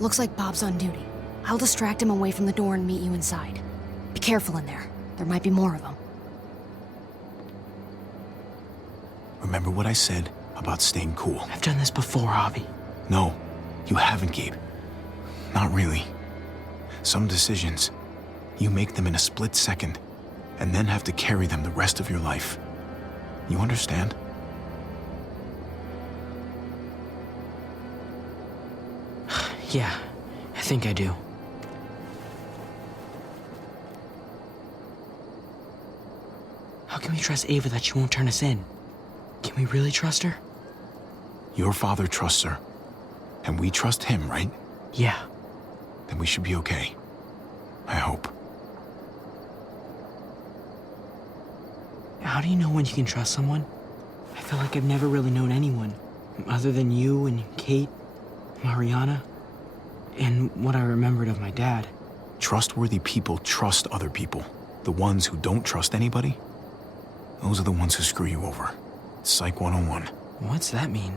Looks like Bob's on duty. I'll distract him away from the door and meet you inside. Be careful in there. There might be more of them. Remember what I said about staying cool? I've done this before, Javi. No, you haven't, Gabe. Not really. Some decisions, you make them in a split second, and then have to carry them the rest of your life. You understand? Yeah, I think I do. How can we trust Ava that she won't turn us in? Can we really trust her? Your father trusts her, and we trust him, right? Yeah. Then we should be okay. I hope. How do you know when you can trust someone? I feel like I've never really known anyone, other than you and Kate, Mariana, and what I remembered of my dad. Trustworthy people trust other people. The ones who don't trust anybody, those are the ones who screw you over. Psych 101. What's that mean?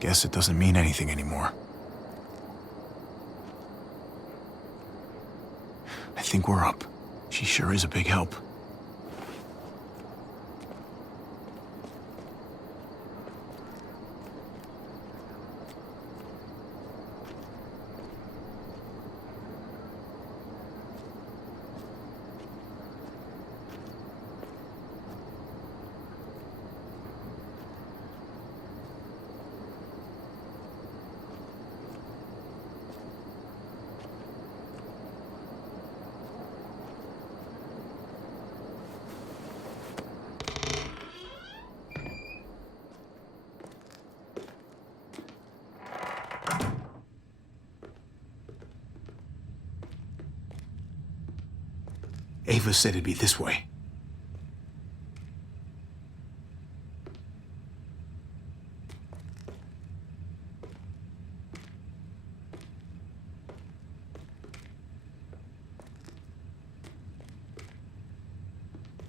Guess it doesn't mean anything anymore. I think we're up. She sure is a big help. Ava said it'd be this way.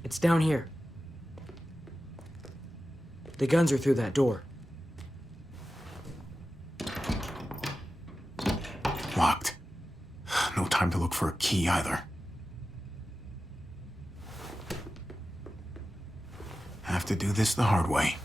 It's down here. The guns are through that door. Locked. No time to look for a key either. Have to do this the hard way.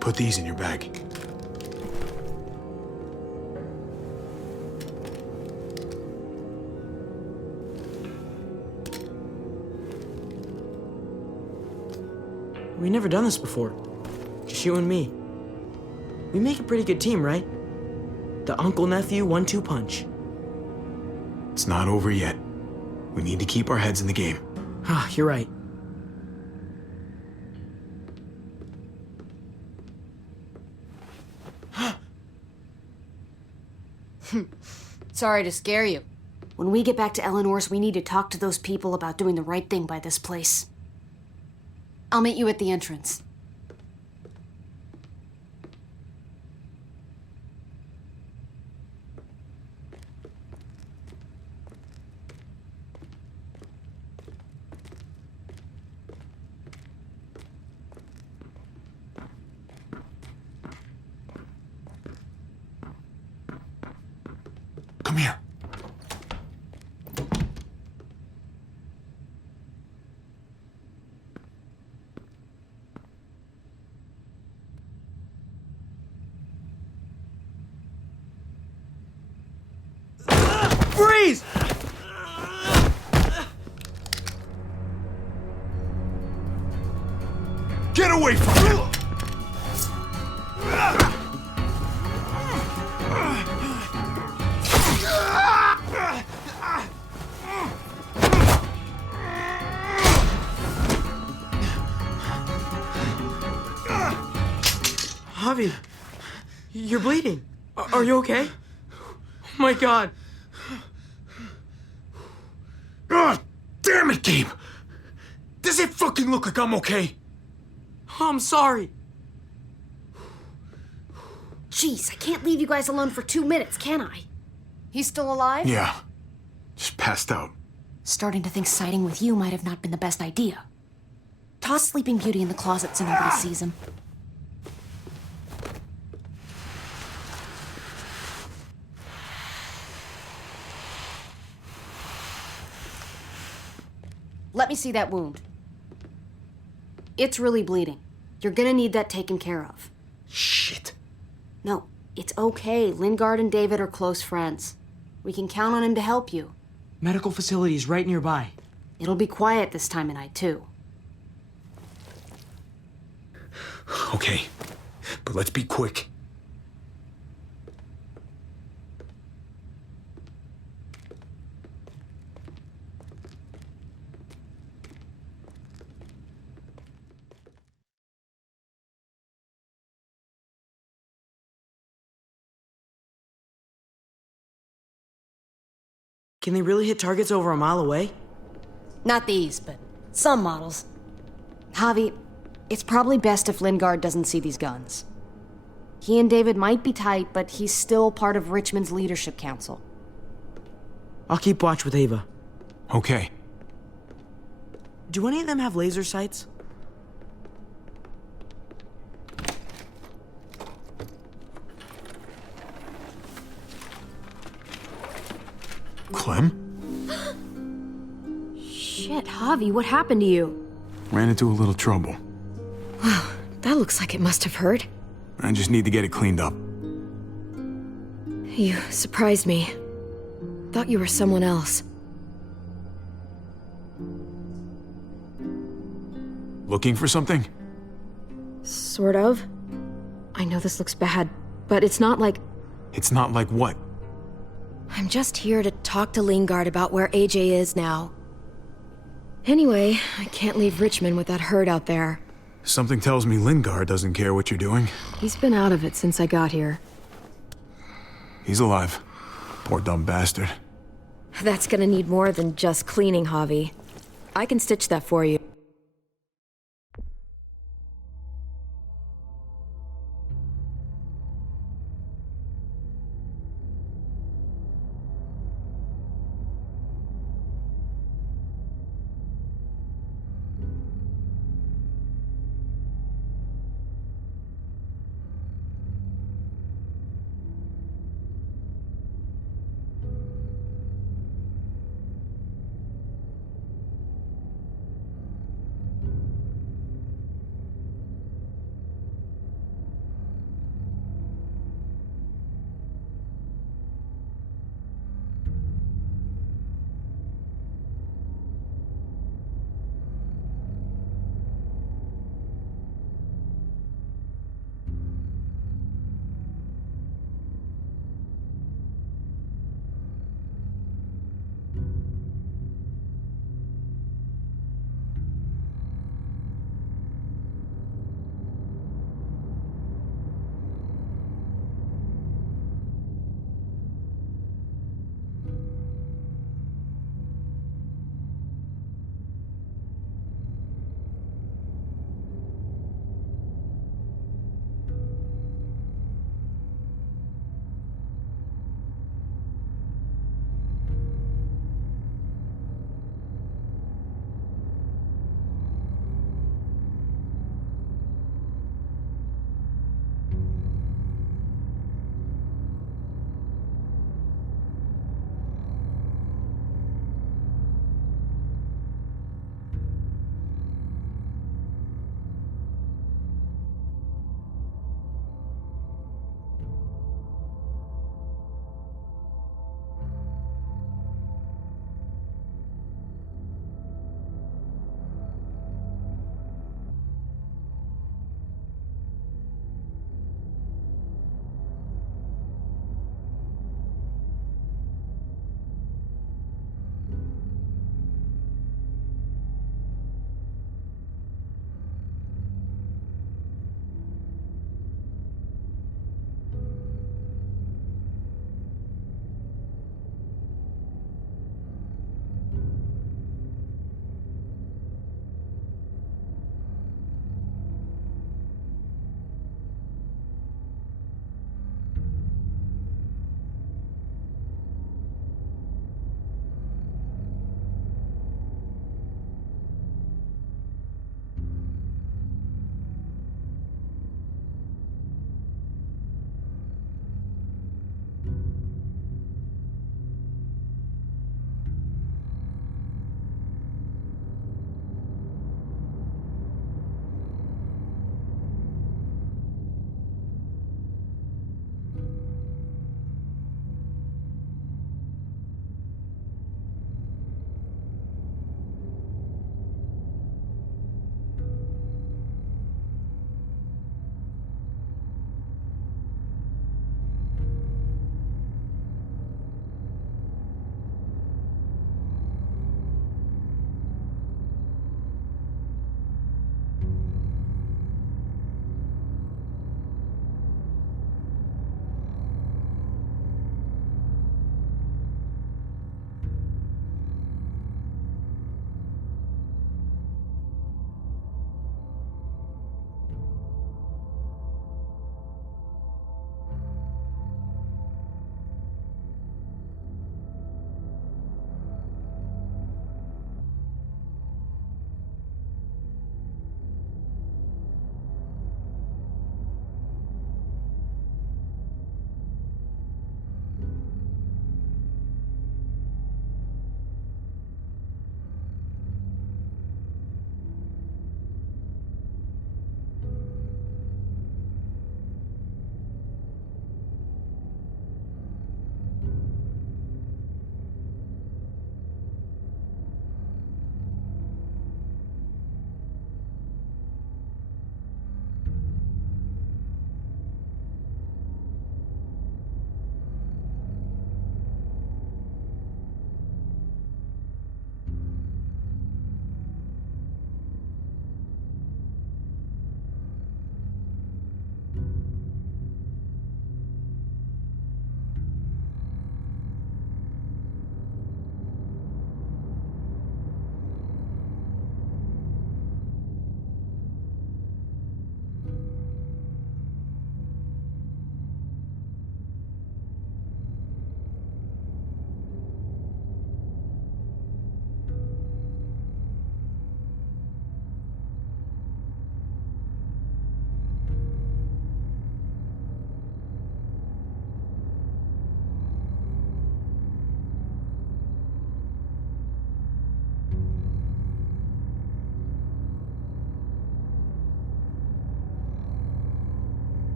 Put these in your bag. We've never done this before. Just you and me. We make a pretty good team, right? The uncle-nephew 1-2 punch. It's not over yet. We need to keep our heads in the game. Ah, you're right. Sorry to scare you. When we get back to Eleanor's, we need to talk to those people about doing the right thing by this place. I'll meet you at the entrance. Come here. Get away from him! Javi, you're bleeding. Are you okay? Oh my God. God damn it, Gabe! Does it fucking look like I'm okay? I'm sorry. Jeez, I can't leave you guys alone for 2 minutes, can I? He's still alive? Yeah. Just passed out. Starting to think siding with you might have not been the best idea. Toss Sleeping Beauty in the closet so nobody sees him. Let me see that wound. It's really bleeding. You're gonna need that taken care of. Shit. No, it's okay. Lingard and David are close friends. We can count on him to help you. Medical facility is right nearby. It'll be quiet this time of night, too. Okay, but let's be quick. Can they really hit targets over a mile away? Not these, but some models. Javi, it's probably best if Lingard doesn't see these guns. He and David might be tight, but he's still part of Richmond's leadership council. I'll keep watch with Ava. Okay. Do any of them have laser sights? Clem? Shit, Javi, what happened to you? Ran into a little trouble. That looks like it must have hurt. I just need to get it cleaned up. You surprised me. Thought you were someone else. Looking for something? Sort of. I know this looks bad, but it's not like... It's not like what? I'm just here to talk to Lingard about where AJ is now. Anyway, I can't leave Richmond with that herd out there. Something tells me Lingard doesn't care what you're doing. He's been out of it since I got here. He's alive. Poor dumb bastard. That's gonna need more than just cleaning, Javi. I can stitch that for you.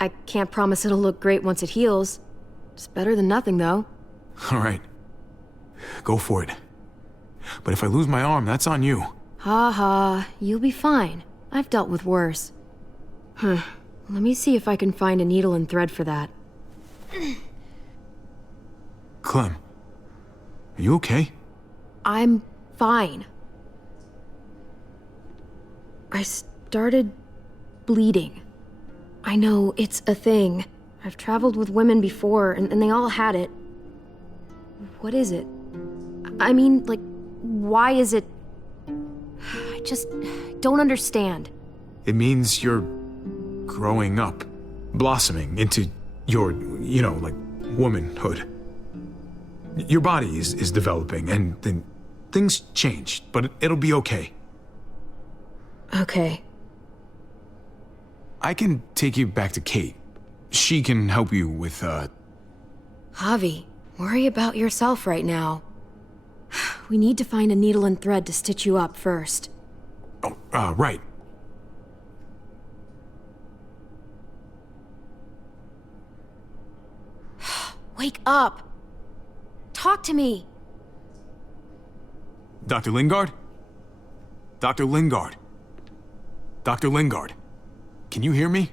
I can't promise it'll look great once it heals. It's better than nothing, though. All right. Go for it. But if I lose my arm, that's on you. Ha ha, you'll be fine. I've dealt with worse. Let me see if I can find a needle and thread for that. Clem, are you okay? I'm fine. I started bleeding. I know, it's a thing. I've traveled with women before, and they all had it. What is it? I mean, like, why is it... I just don't understand. It means you're growing up, blossoming into your, like, womanhood. Your body is developing, and then things change, but it'll be okay. Okay. I can take you back to Kate. She can help you with, Javi, worry about yourself right now. We need to find a needle and thread to stitch you up first. Oh, right. Wake up! Talk to me! Dr. Lingard? Dr. Lingard? Dr. Lingard? Can you hear me?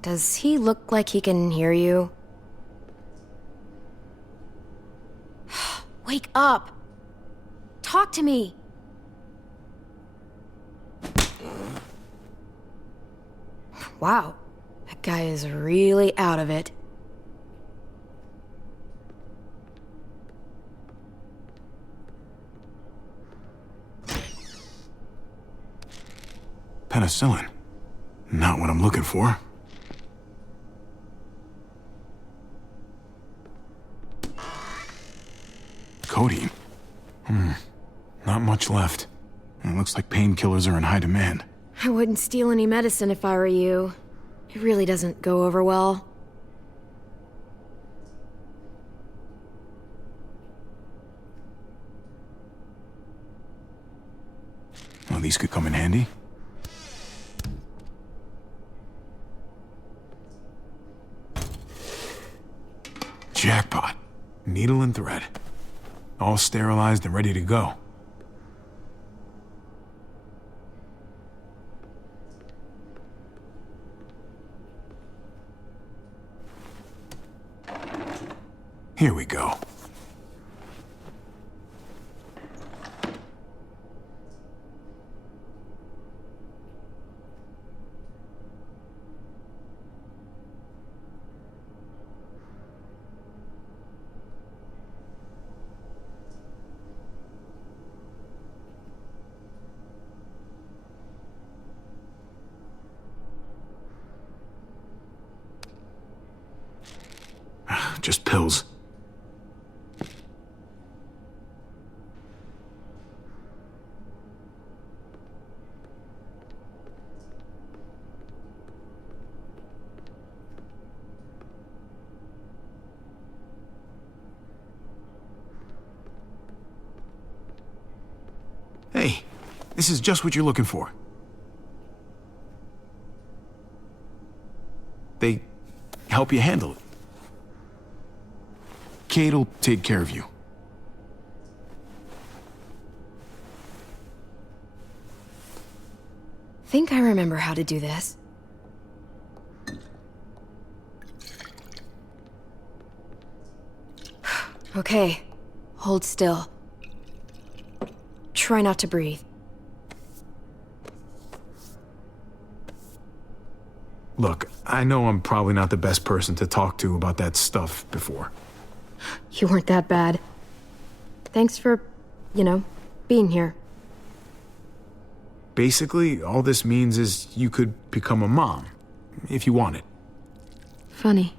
Does he look like he can hear you? Wake up! Talk to me! Wow, that guy is really out of it. Penicillin. Not what I'm looking for. Codeine. Not much left. It looks like painkillers are in high demand. I wouldn't steal any medicine if I were you. It really doesn't go over well. Well, these could come in handy. Jackpot. Needle and thread. All sterilized and ready to go. Here we go. Just pills. Hey, this is just what you're looking for. They help you handle it. Kate'll take care of you. Think I remember how to do this. Okay, hold still. Try not to breathe. Look, I know I'm probably not the best person to talk to about that stuff before. You weren't that bad. Thanks for, being here. Basically, all this means is you could become a mom, if you wanted. Funny.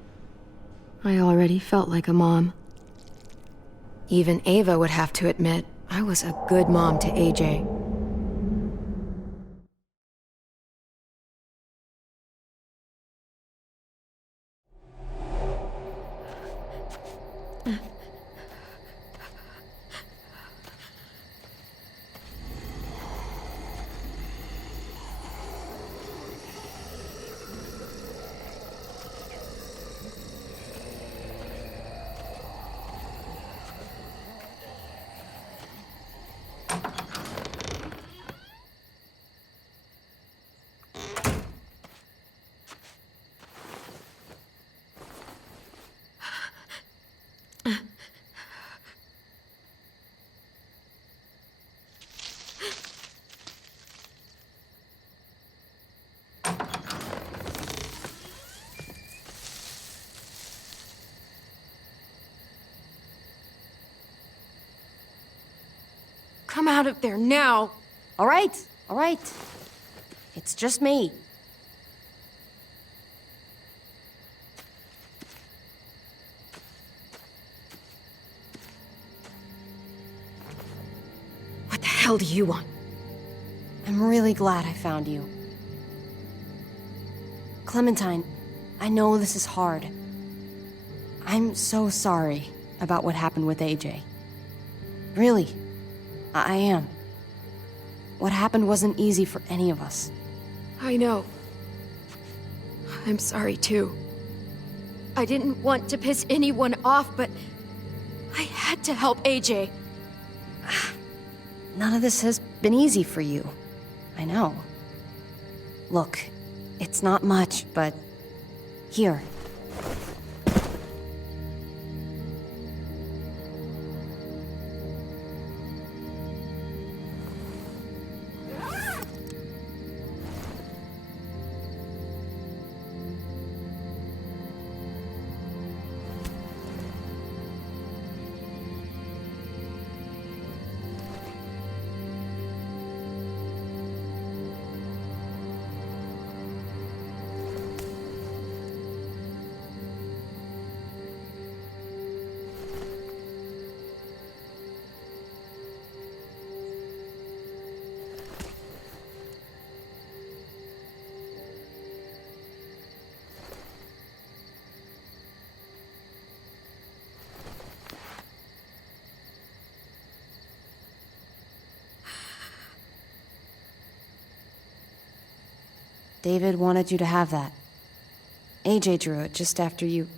I already felt like a mom. Even Ava would have to admit I was a good mom to AJ. Come out of there now! All right, all right. It's just me. What the hell do you want? I'm really glad I found you. Clementine, I know this is hard. I'm so sorry about what happened with AJ. Really, I am. What happened wasn't easy for any of us. I know. I'm sorry too. I didn't want to piss anyone off, but I had to help AJ. None of this has been easy for you. I know. Look, it's not much, but here. David wanted you to have that. AJ drew it just after you...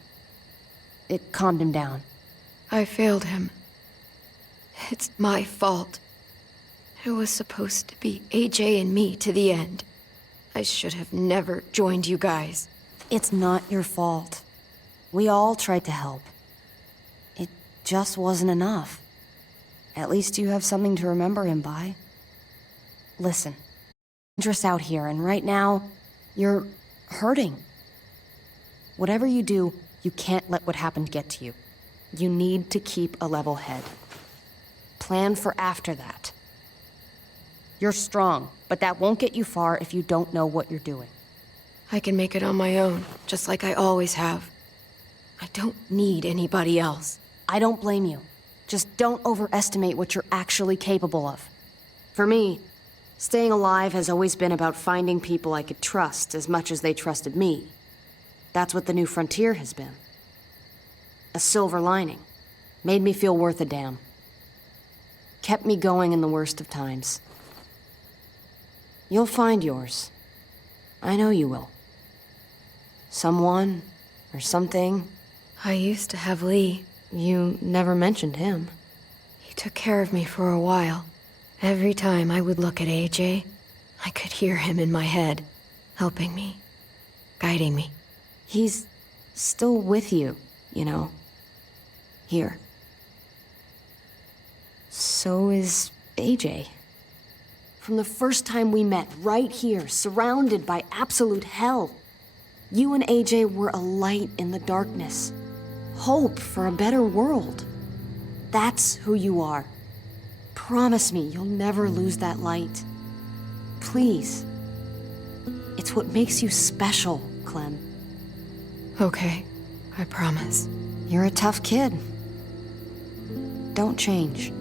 It calmed him down. I failed him. It's my fault. It was supposed to be AJ and me to the end. I should have never joined you guys. It's not your fault. We all tried to help. It just wasn't enough. At least you have something to remember him by. Listen, dangerous out here, and right now, you're hurting. Whatever you do, you can't let what happened get to you. You need to keep a level head. Plan for after that. You're strong, but that won't get you far if you don't know what you're doing. I can make it on my own, just like I always have. I don't need anybody else. I don't blame you. Just don't overestimate what you're actually capable of. For me, staying alive has always been about finding people I could trust as much as they trusted me. That's what the New Frontier has been. A silver lining. Made me feel worth a damn. Kept me going in the worst of times. You'll find yours. I know you will. Someone, or something. I used to have Lee. You never mentioned him. He took care of me for a while. Every time I would look at AJ, I could hear him in my head, helping me, guiding me. He's still with you, you know. Here. So is AJ. From the first time we met, right here, surrounded by absolute hell, you and AJ were a light in the darkness. Hope for a better world. That's who you are. Promise me you'll never lose that light. Please. It's what makes you special, Clem. Okay, I promise. You're a tough kid. Don't change.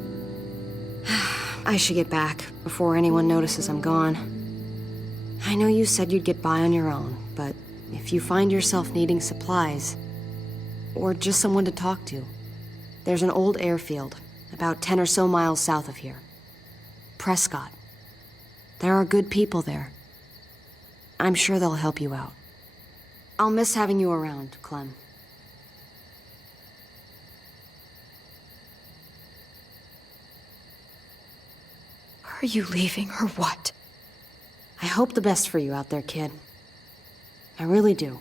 I should get back before anyone notices I'm gone. I know you said you'd get by on your own, but if you find yourself needing supplies, or just someone to talk to, there's an old airfield about 10 or so miles south of here. Prescott. There are good people there. I'm sure they'll help you out. I'll miss having you around, Clem. Are you leaving or what? I hope the best for you out there, kid. I really do.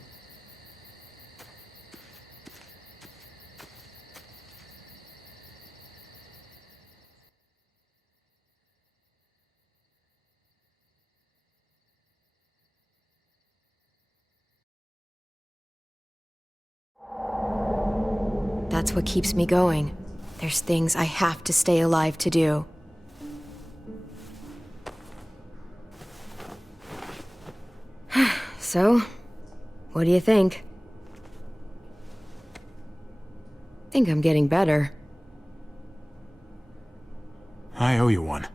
That's what keeps me going. There's things I have to stay alive to do. So, what do you think? Think I'm getting better. I owe you one.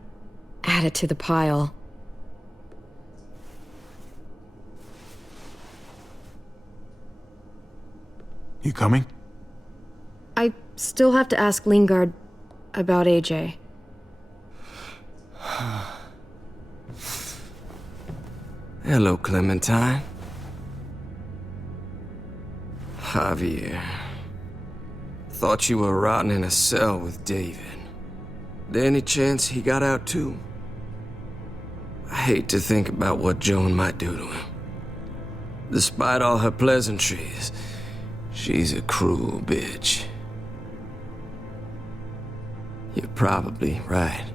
Add it to the pile. You coming? I still have to ask Lingard about AJ. Hello, Clementine. Javier. Thought you were rotting in a cell with David. There any chance he got out too? I hate to think about what Joan might do to him. Despite all her pleasantries, she's a cruel bitch. You're probably right.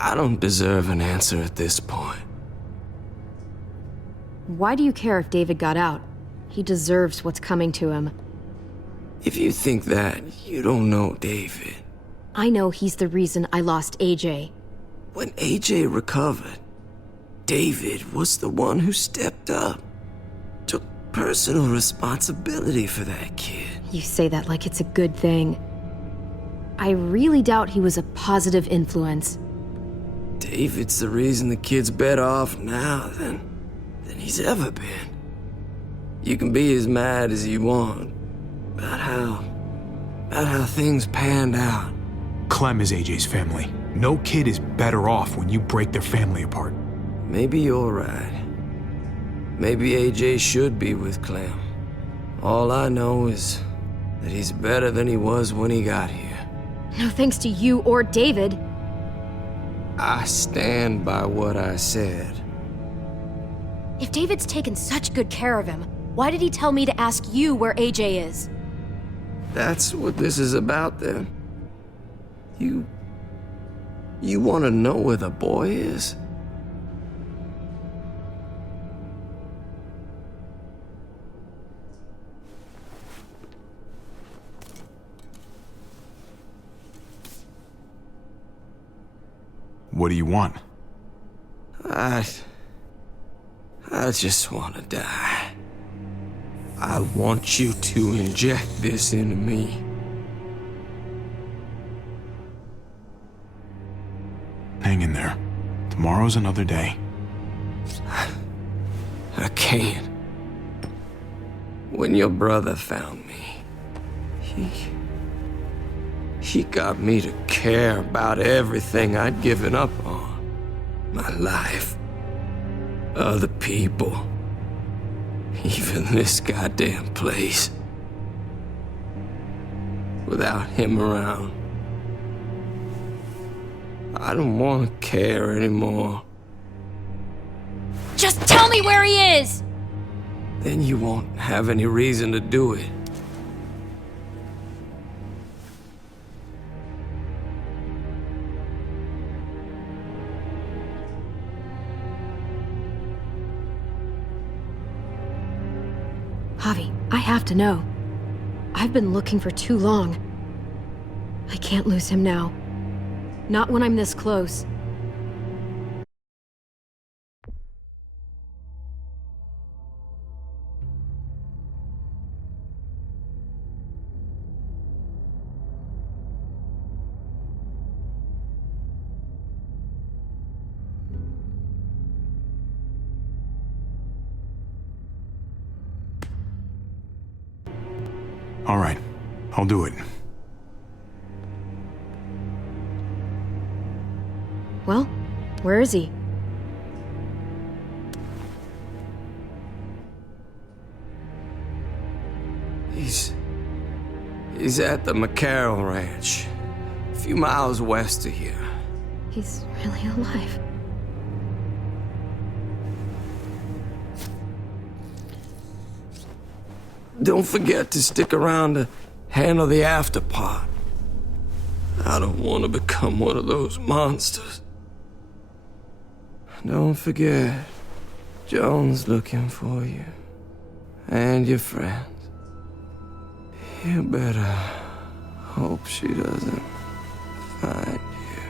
I don't deserve an answer at this point. Why do you care if David got out? He deserves what's coming to him. If you think that, you don't know David. I know he's the reason I lost AJ. When AJ recovered, David was the one who stepped up. Took personal responsibility for that kid. You say that like it's a good thing. I really doubt he was a positive influence. David's the reason the kid's better off now than he's ever been. You can be as mad as you want about how things panned out. Clem is AJ's family. No kid is better off when you break their family apart. Maybe you're right. Maybe AJ should be with Clem. All I know is that he's better than he was when he got here. No thanks to you or David. I stand by what I said. If David's taken such good care of him, why did he tell me to ask you where AJ is? That's what this is about, then. You want to know where the boy is? What do you want? I just want to die. I want you to inject this into me. Hang in there. Tomorrow's another day. I can't. When your brother found me, he got me to care about everything I'd given up on. My life. Other people. Even this goddamn place. Without him around, I don't want to care anymore. Just tell me where he is! Then you won't have any reason to do it. Javi, I have to know. I've been looking for too long. I can't lose him now. Not when I'm this close. All right, I'll do it. Well, where is he? He's at the McCarroll Ranch, a few miles west of here. He's really alive. Don't forget to stick around to handle the after part. I don't want to become one of those monsters. Don't forget, Joan's looking for you. And your friends. You better hope she doesn't find you.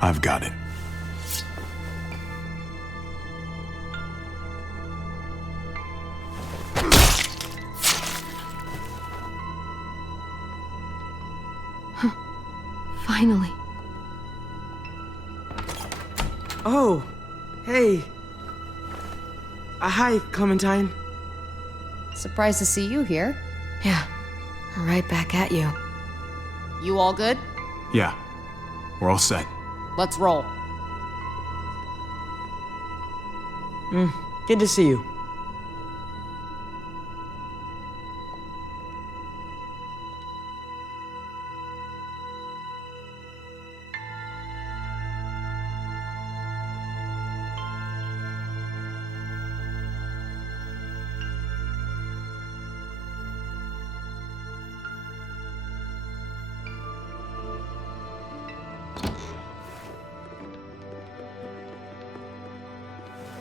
I've got it. Finally. Oh, hey. Hi, Clementine. Surprised to see you here. Yeah, right back at you. You all good? Yeah, we're all set. Let's roll. Good to see you.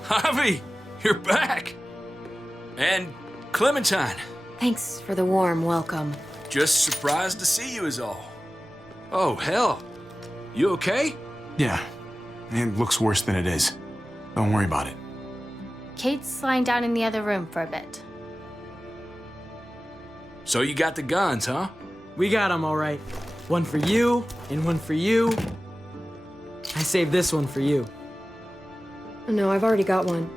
Javi, you're back! And Clementine, Thanks for the warm welcome. just surprised to see you is all. Oh, hell. You okay? Yeah, it looks worse than it is. Don't worry about it. Kate's lying down in the other room for a bit. So you got the guns, huh? We got 'em all right. One for you, and one for you. I saved this one for you. No, I've already got one.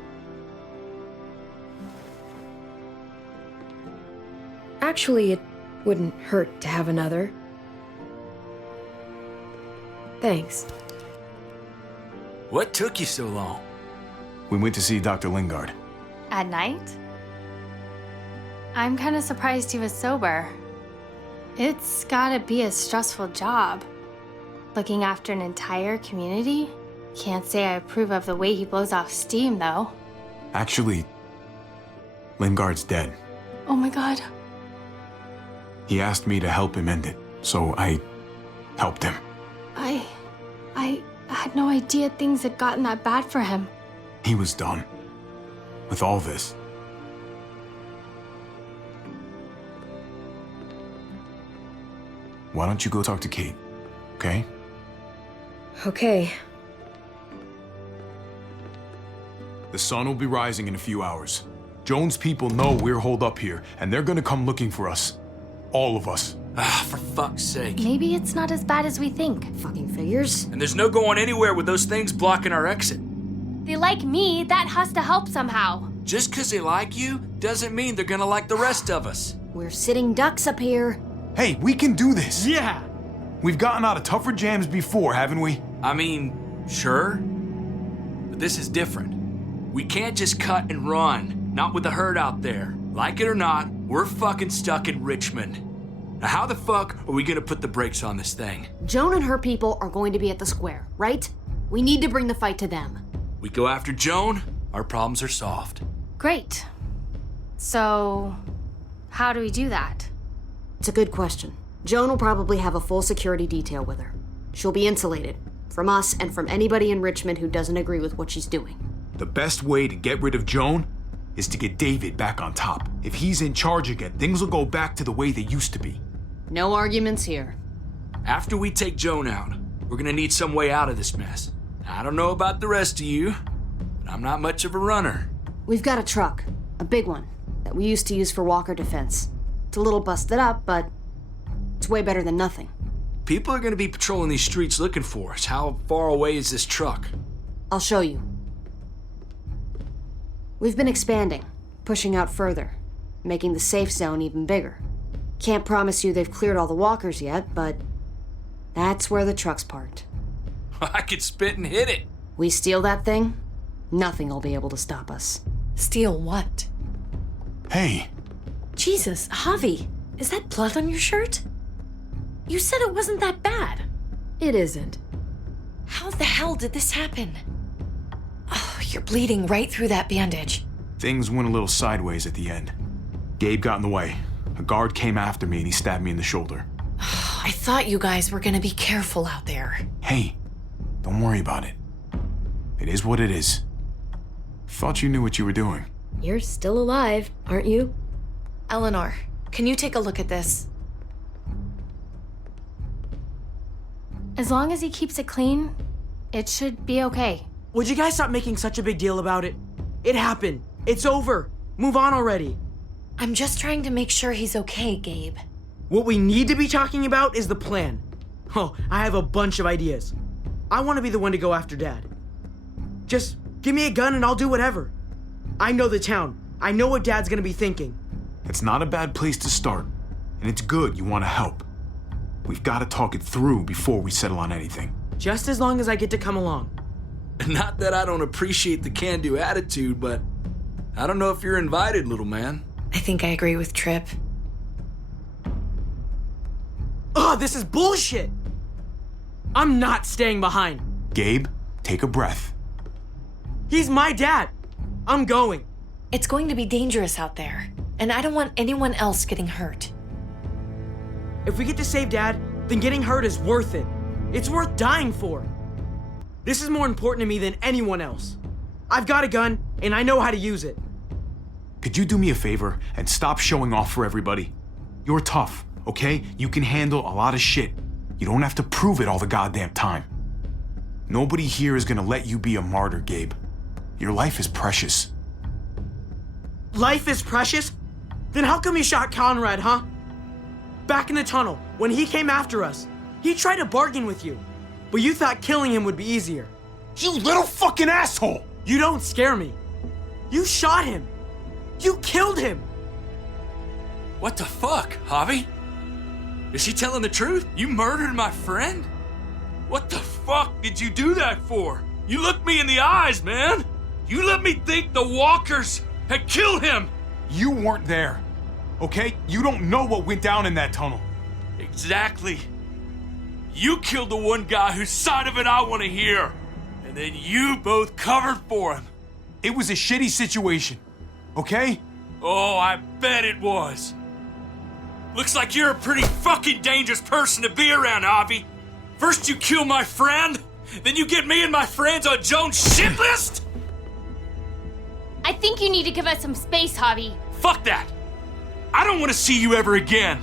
Actually, it wouldn't hurt to have another. Thanks. What took you so long? We went to see Dr. Lingard. At night? I'm kind of surprised he was sober. It's gotta be a stressful job. Looking after an entire community? Can't say I approve of the way he blows off steam, though. Actually, Lingard's dead. Oh my god. He asked me to help him end it, so I helped him. I had no idea things had gotten that bad for him. He was done with all this. Why don't you go talk to Kate, okay? Okay. The sun will be rising in a few hours. Jones' people know we're holed up here, and they're gonna come looking for us. All of us. Ah, for fuck's sake. Maybe it's not as bad as we think. Fucking figures. And there's no going anywhere with those things blocking our exit. They like me, that has to help somehow. Just 'cause they like you doesn't mean they're gonna like the rest of us. We're sitting ducks up here. Hey, we can do this! Yeah! We've gotten out of tougher jams before, haven't we? I mean, sure. But this is different. We can't just cut and run. Not with the herd out there. Like it or not, we're fucking stuck in Richmond. Now how the fuck are we gonna put the brakes on this thing? Joan and her people are going to be at the square, right? We need to bring the fight to them. We go after Joan, our problems are solved. Great. So, how do we do that? It's a good question. Joan will probably have a full security detail with her. She'll be insulated. From us and from anybody in Richmond who doesn't agree with what she's doing. The best way to get rid of Joan is to get David back on top. If he's in charge again, things will go back to the way they used to be. No arguments here. After we take Joan out, we're gonna need some way out of this mess. I don't know about the rest of you, but I'm not much of a runner. We've got a truck. A big one. That we used to use for walker defense. It's a little busted up, but it's way better than nothing. People are gonna be patrolling these streets looking for us. How far away is this truck? I'll show you. We've been expanding, pushing out further, making the safe zone even bigger. Can't promise you they've cleared all the walkers yet, but that's where the truck's parked. I could spit and hit it. We steal that thing, nothing will be able to stop us. Steal what? Hey, Jesus, Javi, is that blood on your shirt? You said it wasn't that bad. It isn't. How the hell did this happen? Oh, you're bleeding right through that bandage. things went a little sideways at the end. Gabe got in the way. A guard came after me and he stabbed me in the shoulder. I thought you guys were gonna be careful out there. Hey, don't worry about it. It is what it is. Thought you knew what you were doing. You're still alive, aren't you? Eleanor, can you take a look at this? As long as he keeps it clean, It should be okay. Would you guys stop making such a big deal about it? It happened. It's over. Move on already. I'm just trying to make sure he's okay, Gabe. What we need to be talking about is the plan. Oh, I have a bunch of ideas. I want to be the one to go after Dad. Just give me a gun and I'll do whatever. I know the town. I know what Dad's gonna be thinking. It's not a bad place to start, and it's good you want to help. We've got to talk it through before we settle on anything. Just as long as I get to come along. Not that I don't appreciate the can-do attitude, but I don't know if you're invited, little man. I think I agree with Tripp. Ugh, this is bullshit! I'm not staying behind. Gabe, take a breath. He's my dad. I'm going. It's going to be dangerous out there, and I don't want anyone else getting hurt. If we get to save Dad, then getting hurt is worth it. It's worth dying for. This is more important to me than anyone else. I've got a gun, and I know how to use it. Could you do me a favor and stop showing off for everybody? You're tough, okay? You can handle a lot of shit. You don't have to prove it all the goddamn time. Nobody here is gonna let you be a martyr, Gabe. Your life is precious. Life is precious? Then how come you shot Conrad, huh? Back in the tunnel, when he came after us, he tried to bargain with you, but you thought killing him would be easier. You little fucking asshole! You don't scare me. You shot him. You killed him. What the fuck, Javi? Is she telling the truth? You murdered my friend? What the fuck did you do that for? You looked me in the eyes, man! You let me think the walkers had killed him! You weren't there, okay? You don't know what went down in that tunnel. Exactly. You killed the one guy whose side of it I want to hear. And then you both covered for him. It was a shitty situation, okay? Oh, I bet it was. Looks like you're a pretty fucking dangerous person to be around, Javi. First you kill my friend, then you get me and my friends on Joan's shit list? I think you need to give us some space, Javi. Fuck that. I don't want to see you ever again.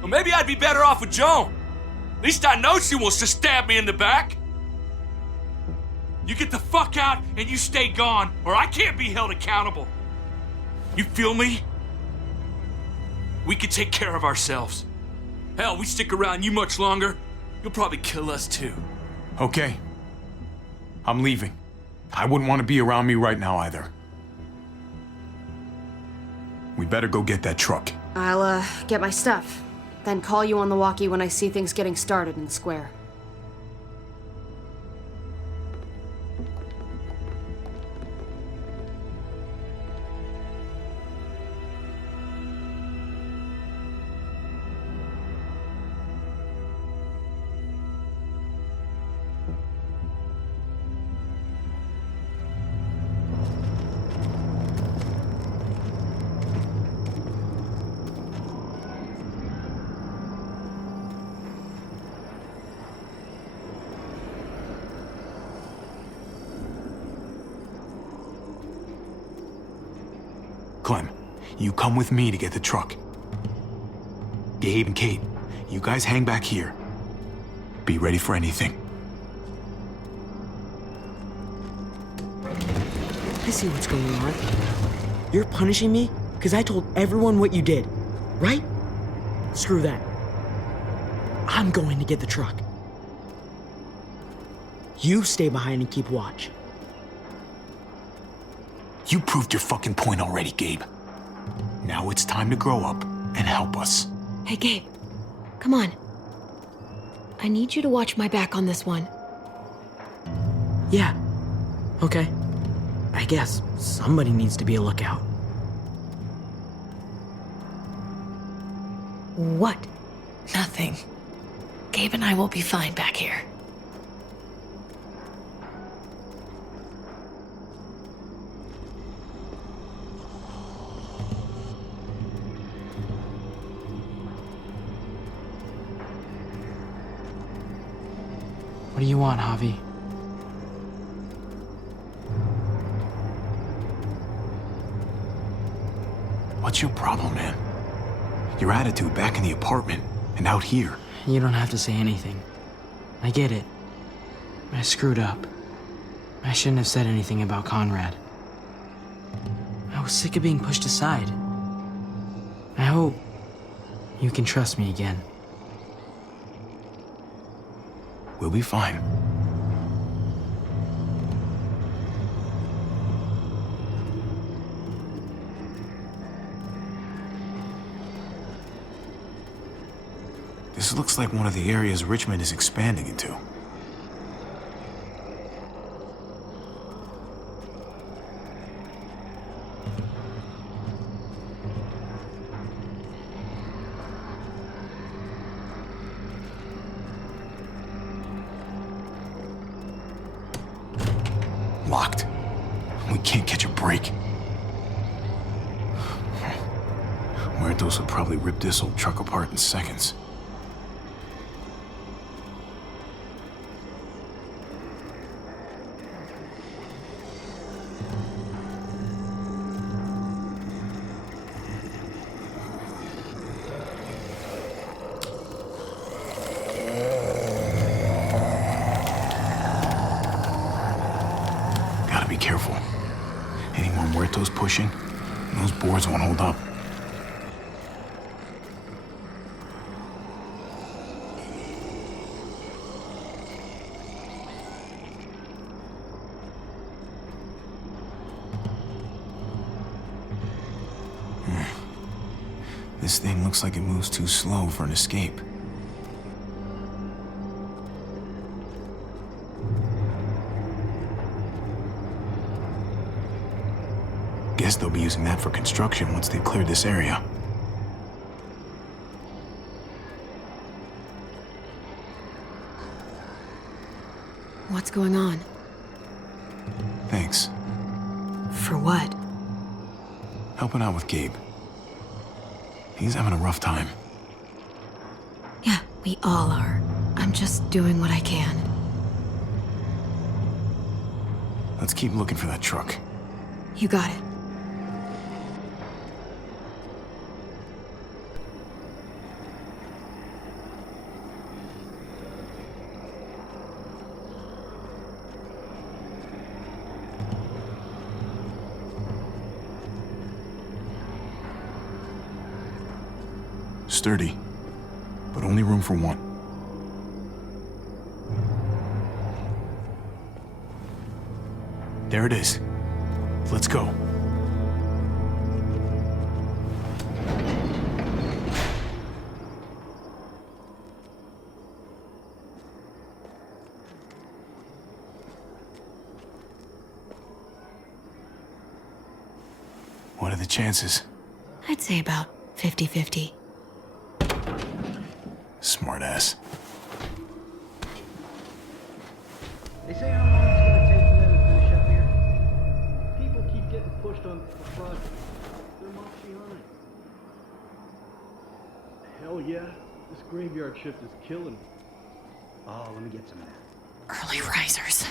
Well, maybe I'd be better off with Joan. At least I know she wants to stab me in the back. You get the fuck out and you stay gone, or I can't be held accountable. You feel me? We can take care of ourselves. Hell, we stick around you much longer, you'll probably kill us too. Okay. I'm leaving. I wouldn't want to be around me right now either. We better go get that truck. I'll, get my stuff. Then call you on the walkie when I see things getting started in the square. Clem, you come with me to get the truck. Gabe and Kate, you guys hang back here. Be ready for anything. I see what's going on. You're punishing me because I told everyone what you did, right? Screw that. I'm going to get the truck. You stay behind and keep watch. You proved your fucking point already, Gabe. Now it's time to grow up and help us. Hey, Gabe. Come on. I need you to watch my back on this one. Yeah. Okay. I guess somebody needs to be a lookout. What? Nothing. Gabe and I will be fine back here. What do you want, Javi? What's your problem, man? Your attitude back in the apartment and out here. You don't have to say anything. I get it. I screwed up. I shouldn't have said anything about Conrad. I was sick of being pushed aside. I hope you can trust me again. We'll be fine. This looks like one of the areas Richmond is expanding into. Locked. We can't catch a break. Muertos would probably rip this old truck apart in seconds. Gotta be careful. Any more Muertos pushing, and those boards won't hold up. This thing looks like it moves too slow for an escape. Guess they'll be using that for construction once they've cleared this area. What's going on? Thanks. For what? Helping out with Gabe. He's having a rough time. Yeah, we all are. I'm just doing what I can. Let's keep looking for that truck. You got it. Sturdy, but only room for one. There it is. Let's go. What are the chances? I'd say about 50-50. Smartass. They say how long it's gonna take for them to finish up here. People keep getting pushed on the project. They're months behind. Hell yeah. This graveyard shift is killing me. Oh, let me get some of that. Early risers.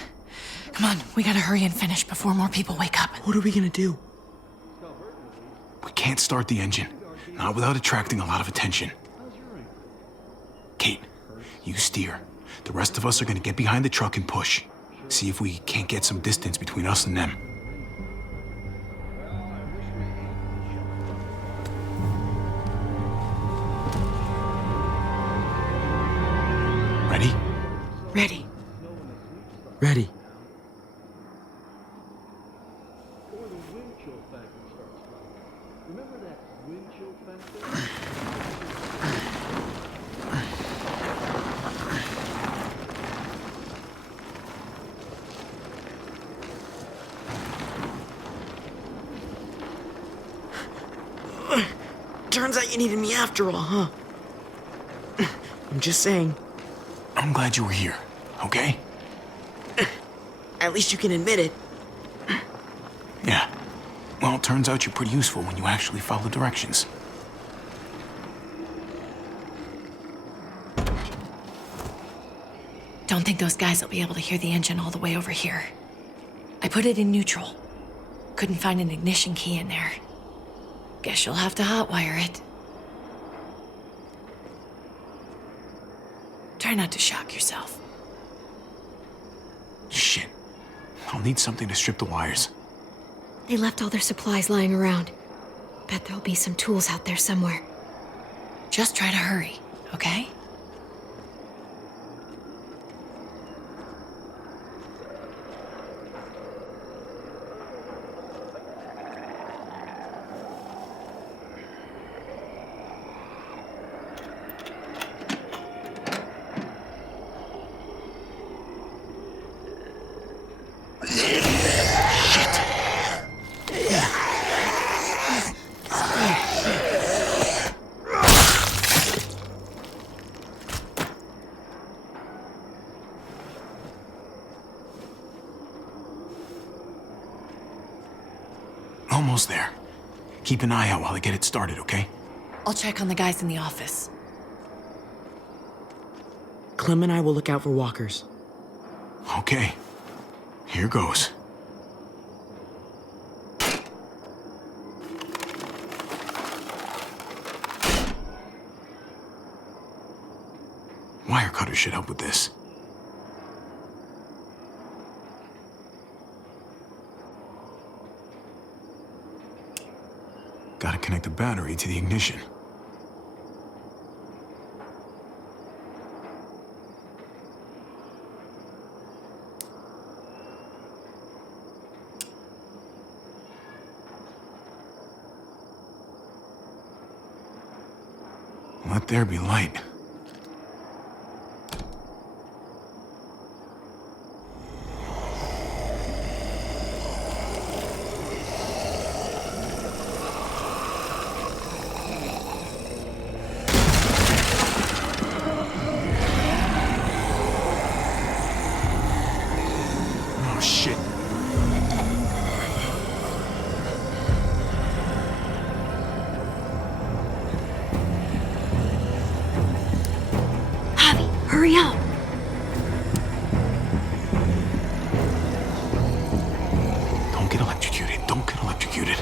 Come on, we gotta hurry and finish before more people wake up. What are we gonna do? We can't start the engine. Not without attracting a lot of attention. Kate, you steer. The rest of us are gonna get behind the truck and push. See if we can't get some distance between us and them. Ready? Ready. Ready. Or the wind chill factor starts running. Remember that wind chill factor? Turns out you needed me after all, huh? I'm just saying. I'm glad you were here, okay? At least you can admit it. Yeah. Well, it turns out you're pretty useful when you actually follow directions. Don't think those guys will be able to hear the engine all the way over here. I put it in neutral. Couldn't find an ignition key in there. Guess you'll have to hotwire it. Try not to shock yourself. Shit. I'll need something to strip the wires. They left all their supplies lying around. Bet there'll be some tools out there somewhere. Just try to hurry, okay? Almost there. Keep an eye out while I get it started, okay? I'll check on the guys in the office. Clem and I will look out for walkers. Okay. Here goes. Wire cutter should help with this. Gotta connect the battery to the ignition. Let there be light. Oh, shit. Javi, hurry up! Don't get electrocuted. Don't get electrocuted.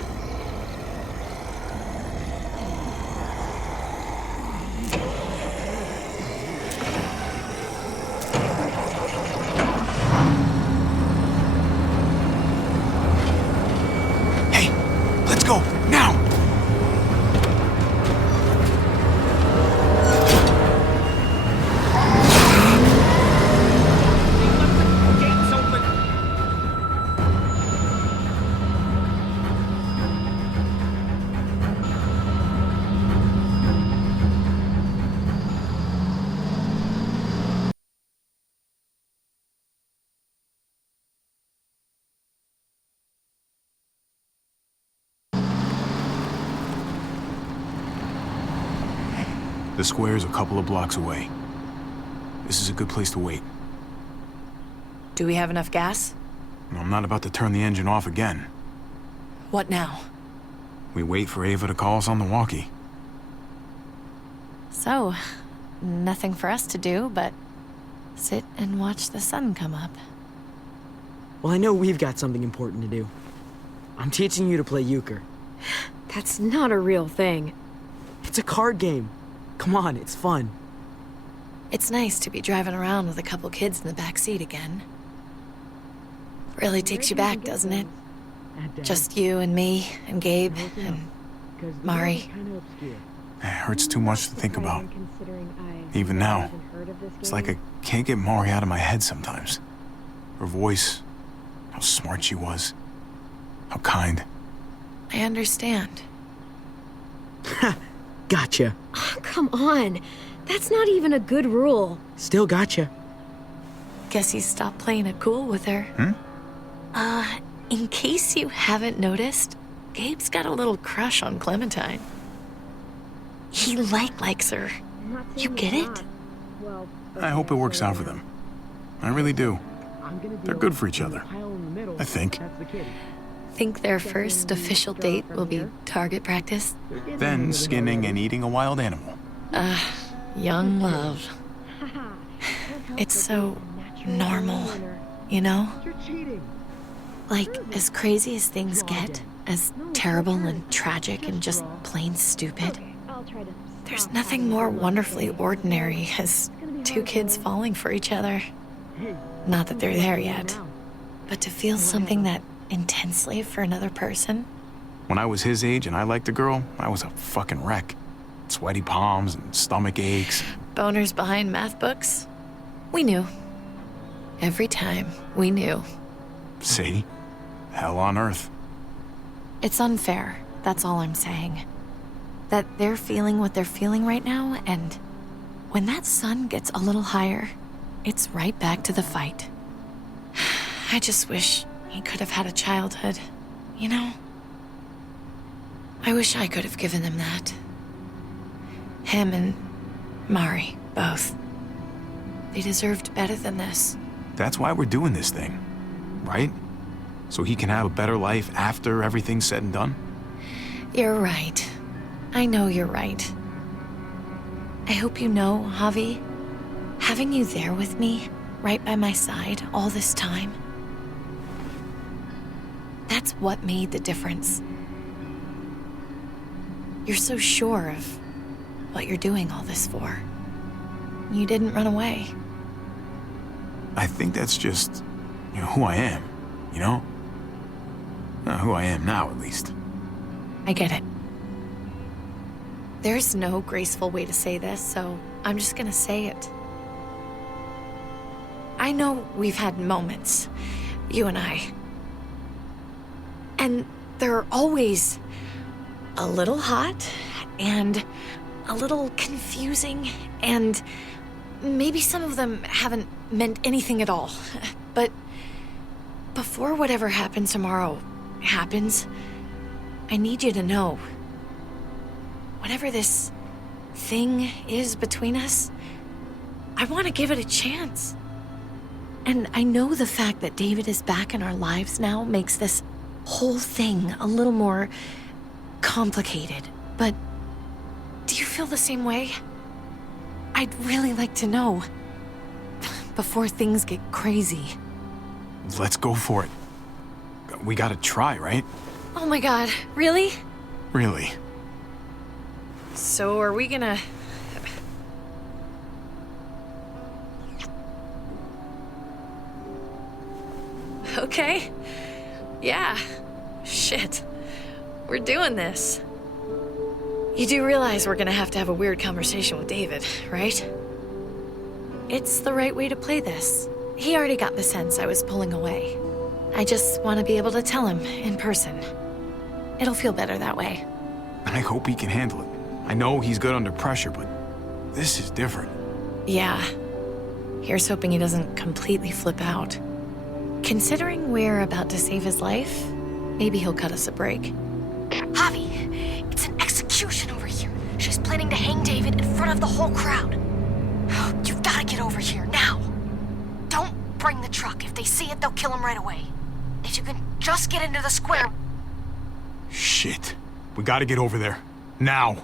Hey, let's go, now! The square's a couple of blocks away. This is a good place to wait. Do we have enough gas? I'm not about to turn the engine off again. What now? We wait for Ava to call us on the walkie. So, nothing for us to do but sit and watch the sun come up. Well, I know we've got something important to do. I'm teaching you to play euchre. That's not a real thing. It's a card game. Come on, it's fun. It's nice to be driving around with a couple kids in the back seat again. Really takes you back, doesn't it? Just you and me and Gabe and Mari. It hurts too much to think about. Even now, it's like I can't get Mari out of my head sometimes. Her voice, how smart she was, how kind. I understand. Gotcha. Oh, come on. That's not even a good rule. Still gotcha. Guess he stopped playing it cool with her. In case you haven't noticed, Gabe's got a little crush on Clementine. He likes her. You get it? I hope it works out for them. I really do. They're good for each other. I think. Think their first official date will be target practice? Then skinning and eating a wild animal. Young love. It's so normal, you know? Like, as crazy as things get, as terrible and tragic and just plain stupid, there's nothing more wonderfully ordinary as two kids falling for each other. Not that they're there yet, but to feel something that intensely for another person. When I was his age and I liked a girl, I was a fucking wreck. Sweaty palms and stomach aches. Boners behind math books? We knew. Every time, we knew. See? Hell on earth. It's unfair, that's all I'm saying. That they're feeling what they're feeling right now, and when that sun gets a little higher, it's right back to the fight. I just wish he could have had a childhood, you know? I wish I could have given them that. Him and Mari, both. They deserved better than this. That's why we're doing this thing, right? So he can have a better life after everything's said and done? You're right. I know you're right. I hope you know, Javi, having you there with me, right by my side all this time, that's what made the difference. You're so sure of what you're doing all this for. You didn't run away. I think that's just, who I am, you know? Who I am now, at least. I get it. There's no graceful way to say this, so I'm just gonna say it. I know we've had moments, you and I. And they're always a little hot and a little confusing, and maybe some of them haven't meant anything at all. But before whatever happens tomorrow happens, I need you to know, whatever this thing is between us, I want to give it a chance. And I know the fact that David is back in our lives now makes this whole thing a little more complicated, but do you feel the same way? I'd really like to know before things get crazy. Let's go for it. We gotta try, right? Oh my god, really? Really. So are we gonna... Okay. Yeah. Shit. We're doing this. You do realize we're gonna have to have a weird conversation with David, right? It's the right way to play this. He already got the sense I was pulling away. I just want to be able to tell him in person. It'll feel better that way. I hope he can handle it. I know he's good under pressure, but this is different. Yeah. Here's hoping he doesn't completely flip out. Considering we're about to save his life, maybe he'll cut us a break. Javi, it's an execution over here. She's planning to hang David in front of the whole crowd. You've got to get over here, now. Don't bring the truck. If they see it, they'll kill him right away. If you can just get into the square... Shit. We gotta get over there. Now.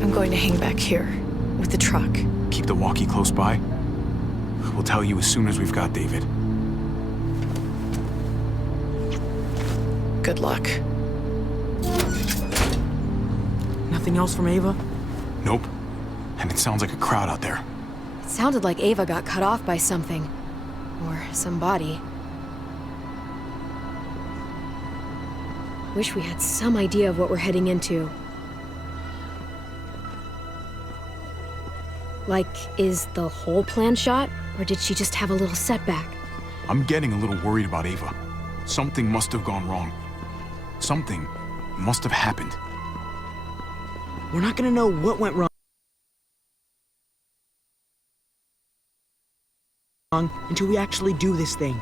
I'm going to hang back here with the truck. Keep the walkie close by. We'll tell you as soon as we've got David. Good luck. Nothing else from Ava? Nope. And it sounds like a crowd out there. It sounded like Ava got cut off by something. Or somebody. Wish we had some idea of what we're heading into. Like, is the whole plan shot? Or did she just have a little setback? I'm getting a little worried about Ava. Something must have gone wrong. Something must have happened. We're not gonna know what went wrong until we actually do this thing.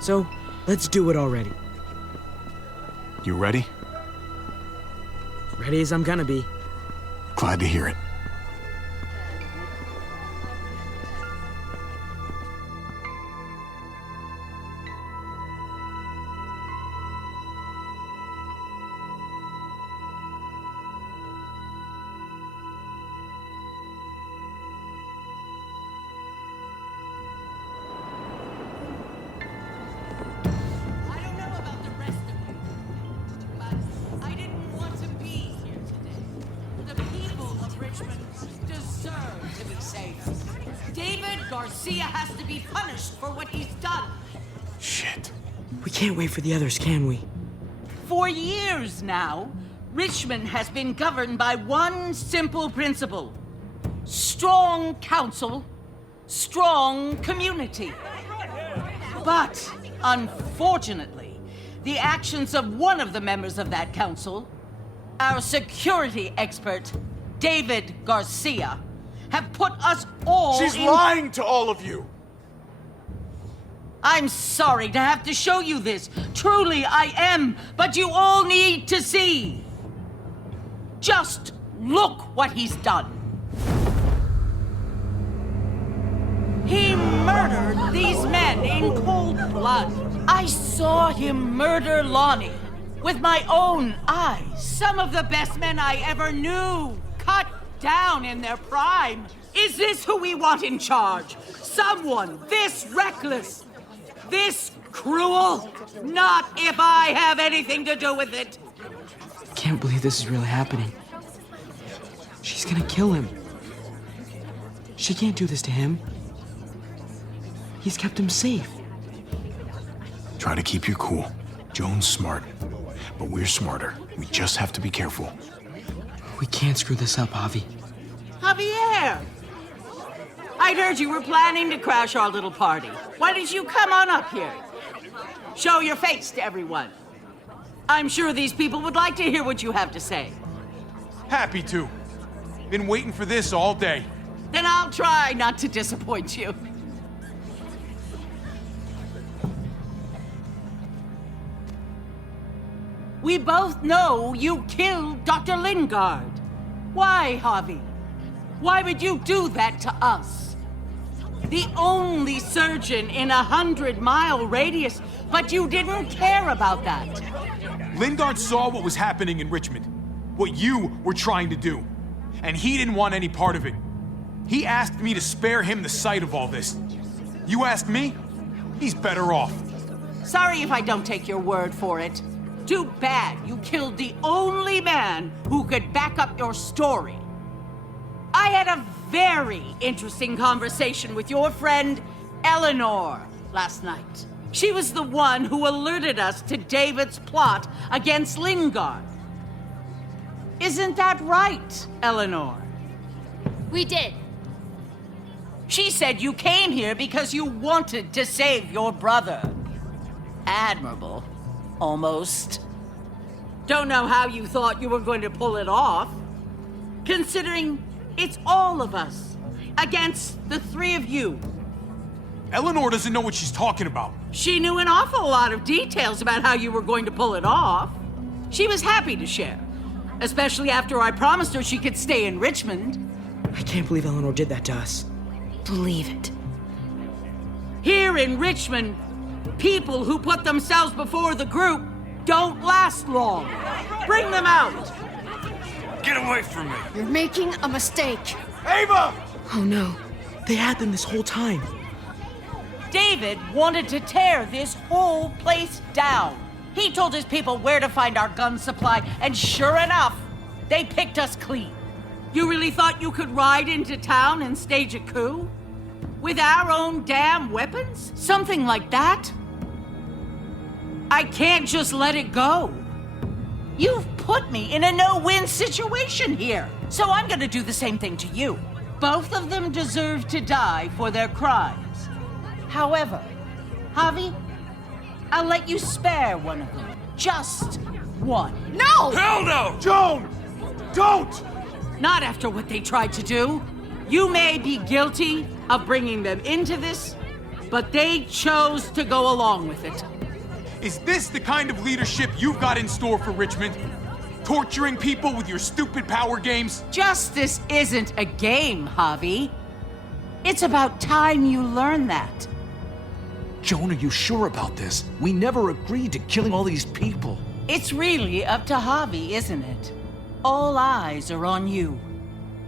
So, let's do it already. You ready? Ready as I'm gonna be. Glad to hear it. absurd to be saying this. David Garcia has to be punished for what he's done. Shit. We can't wait for the others, can we? For years now, Richmond has been governed by one simple principle. Strong council, strong community. But, unfortunately, the actions of one of the members of that council, our security expert, David Garcia, have put us all She's lying to all of you! I'm sorry to have to show you this. Truly, I am. But you all need to see. Just look what he's done. He murdered these men in cold blood. I saw him murder Lonnie with my own eyes. Some of the best men I ever knew, cut down in their prime. Is this who we want in charge? Someone this reckless? This cruel? Not if I have anything to do with it. Can't believe this is really happening. She's gonna kill him. She can't do this to him. He's kept him safe. Try to keep your cool. Joan's smart, but we're smarter. We just have to be careful. We can't screw this up, Javi. Javier! I'd heard you were planning to crash our little party. Why didn't you come on up here? Show your face to everyone. I'm sure these people would like to hear what you have to say. Happy to. Been waiting for this all day. Then I'll try not to disappoint you. We both know you killed Dr. Lingard. Why, Javi? Why would you do that to us? The only surgeon in a 100-mile radius, but you didn't care about that. Lingard saw what was happening in Richmond, what you were trying to do, and he didn't want any part of it. He asked me to spare him the sight of all this. You ask me? He's better off. Sorry if I don't take your word for it. Too bad you killed the only man who could back up your story. I had a very interesting conversation with your friend Eleanor last night. She was the one who alerted us to David's plot against Lingard. Isn't that right, Eleanor? We did. She said you came here because you wanted to save your brother. Admirable. Almost. Don't know how you thought you were going to pull it off, considering it's all of us against the three of you. Eleanor doesn't know what she's talking about. She knew an awful lot of details about how you were going to pull it off. She was happy to share, especially after I promised her she could stay in Richmond. I can't believe Eleanor did that to us. Believe it. Here in Richmond, people who put themselves before the group don't last long. Bring them out. Get away from me! You're making a mistake. Ava! Oh no. They had them this whole time. David wanted to tear this whole place down. He told his people where to find our gun supply, and sure enough, they picked us clean. You really thought you could ride into town and stage a coup? With our own damn weapons? Something like that? I can't just let it go. You've put me in a no-win situation here, so I'm gonna do the same thing to you. Both of them deserve to die for their crimes. However, Javi, I'll let you spare one of them. Just one. No! Hell no! Joan! Don't! Not after what they tried to do. You may be guilty of bringing them into this, but they chose to go along with it. Is this the kind of leadership you've got in store for Richmond? Torturing people with your stupid power games? Justice isn't a game, Javi. It's about time you learn that. Joan, are you sure about this? We never agreed to killing all these people. It's really up to Javi, isn't it? All eyes are on you.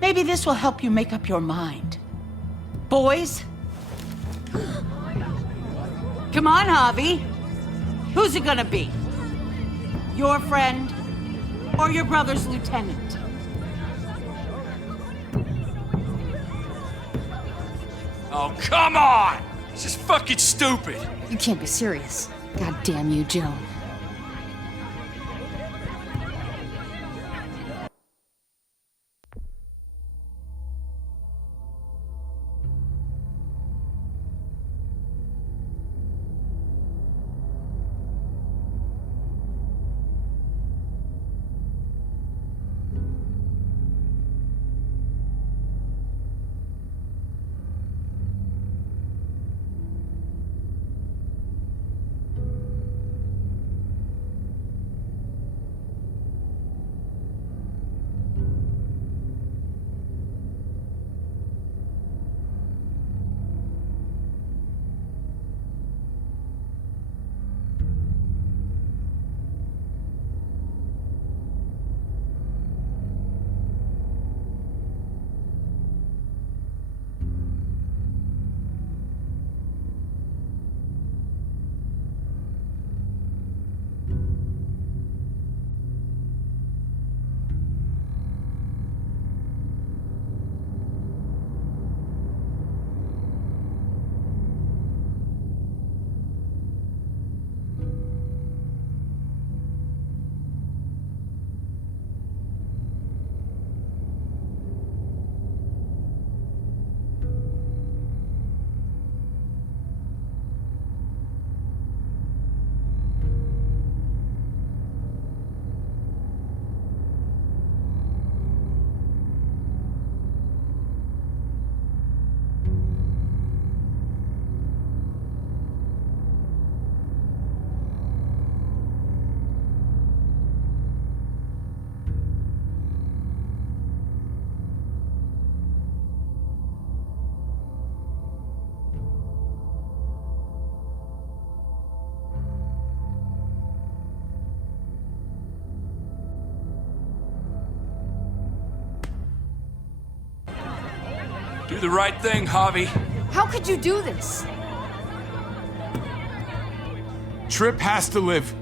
Maybe this will help you make up your mind. Boys? Come on, Javi. Who's it gonna be? Your friend or your brother's lieutenant? Oh, come on! It's just fucking stupid. You can't be serious. God damn you, Joan. Do the right thing, Javi. How could you do this? Tripp has to live.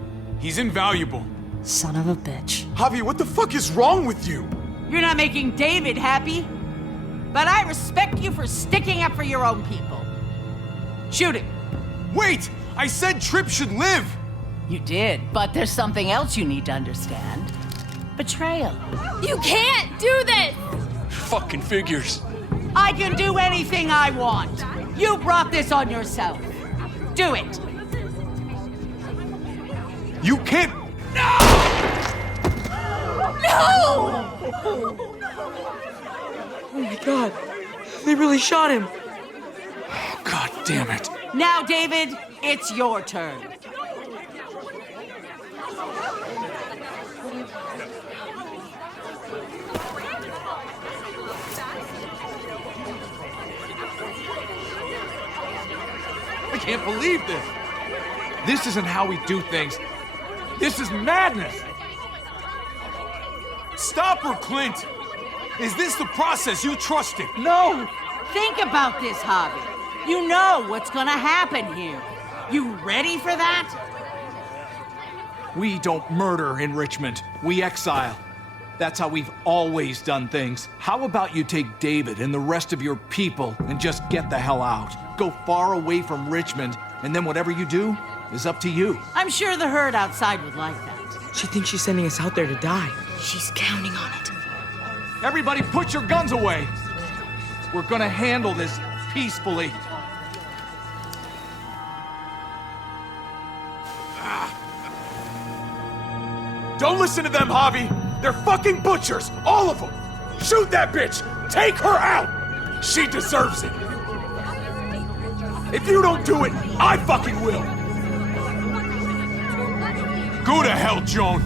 He's invaluable. Son of a bitch. Javi, what the fuck is wrong with you? You're not making David happy. But I respect you for sticking up for your own people. Shoot him. Wait! I said Tripp should live! You did, but there's something else you need to understand. Betrayal. You can't do this! Fucking figures. I can do anything I want. You brought this on yourself. Do it. You can't. No! Oh my god. They really shot him. Oh, God damn it. Now, David, it's your turn. I can't believe this. This isn't how we do things. This is madness. Stop her, Clint! Is this the process you trusted? No! Think about this, Javi. You know what's gonna happen here. You ready for that? We don't murder in Richmond. We exile. That's how we've always done things. How about you take David and the rest of your people and just get the hell out? Go far away from Richmond, and then whatever you do is up to you. I'm sure the herd outside would like that. She thinks she's sending us out there to die. She's counting on it. Everybody put your guns away. We're gonna handle this peacefully. Don't listen to them, Javi! They're fucking butchers! All of them! Shoot that bitch! Take her out! She deserves it! If you don't do it, I fucking will! Go to hell, Joan!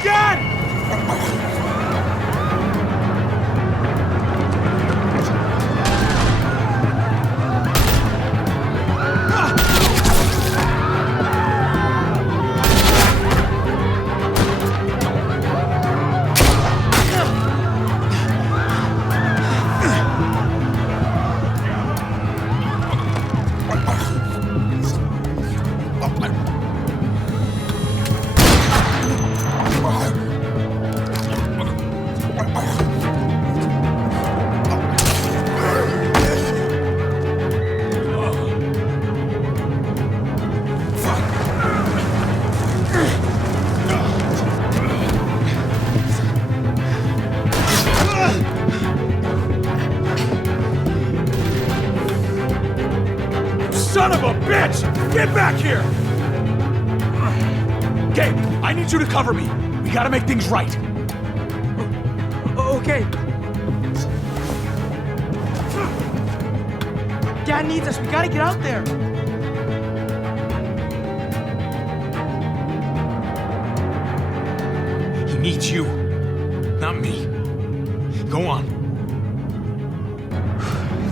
Again! bitch! Get back here! Gabe, I need you to cover me. We gotta make things right. Okay. Dad needs us. We gotta get out there. He needs you, not me. Go on.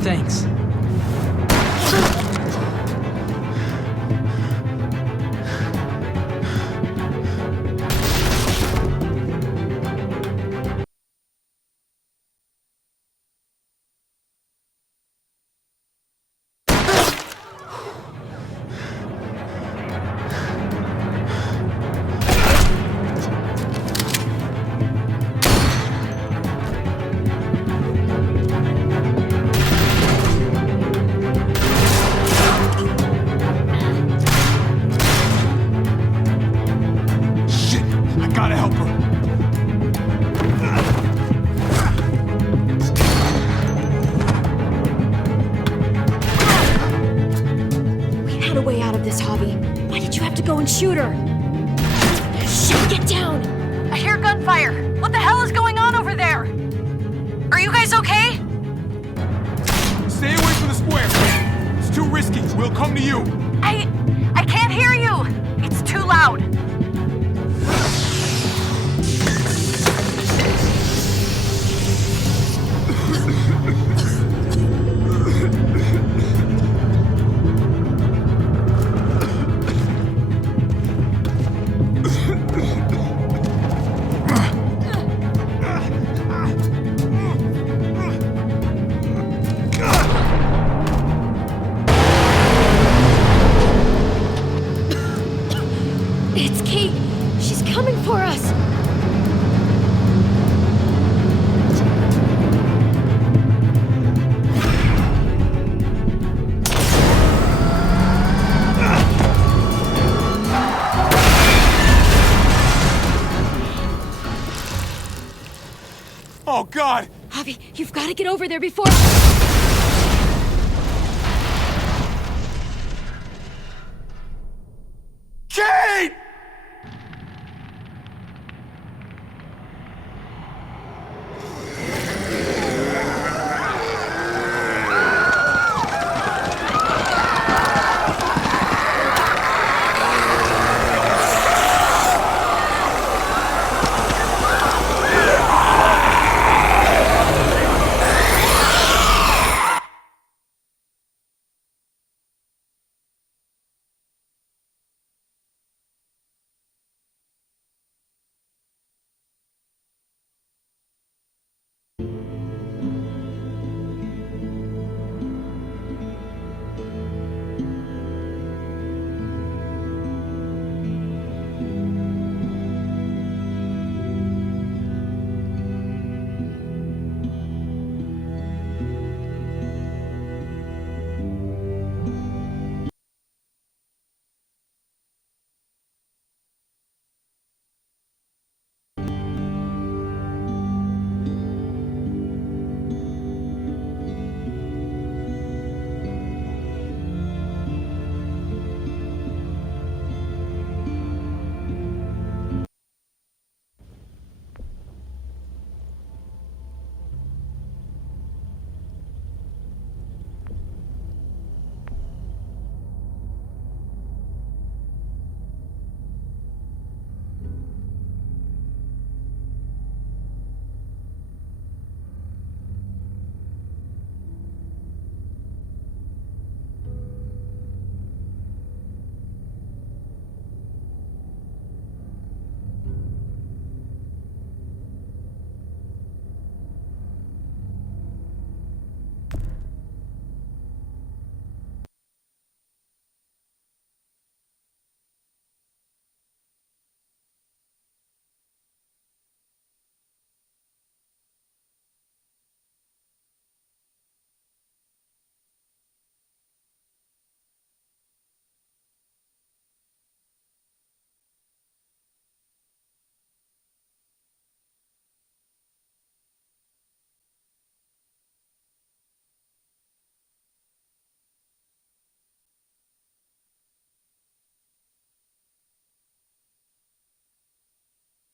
Thanks. Shit, I gotta help her. We had a way out of this, Javi. Why did you have to go and shoot her? Shit, get down! I hear gunfire. What the hell is going on over there? Are you guys okay? Stay away from the square. It's too risky. We'll come to you. I can't hear you. It's too loud. It's Kate! She's coming for us! Oh, God! Javi, you've got to get over there before... Kate!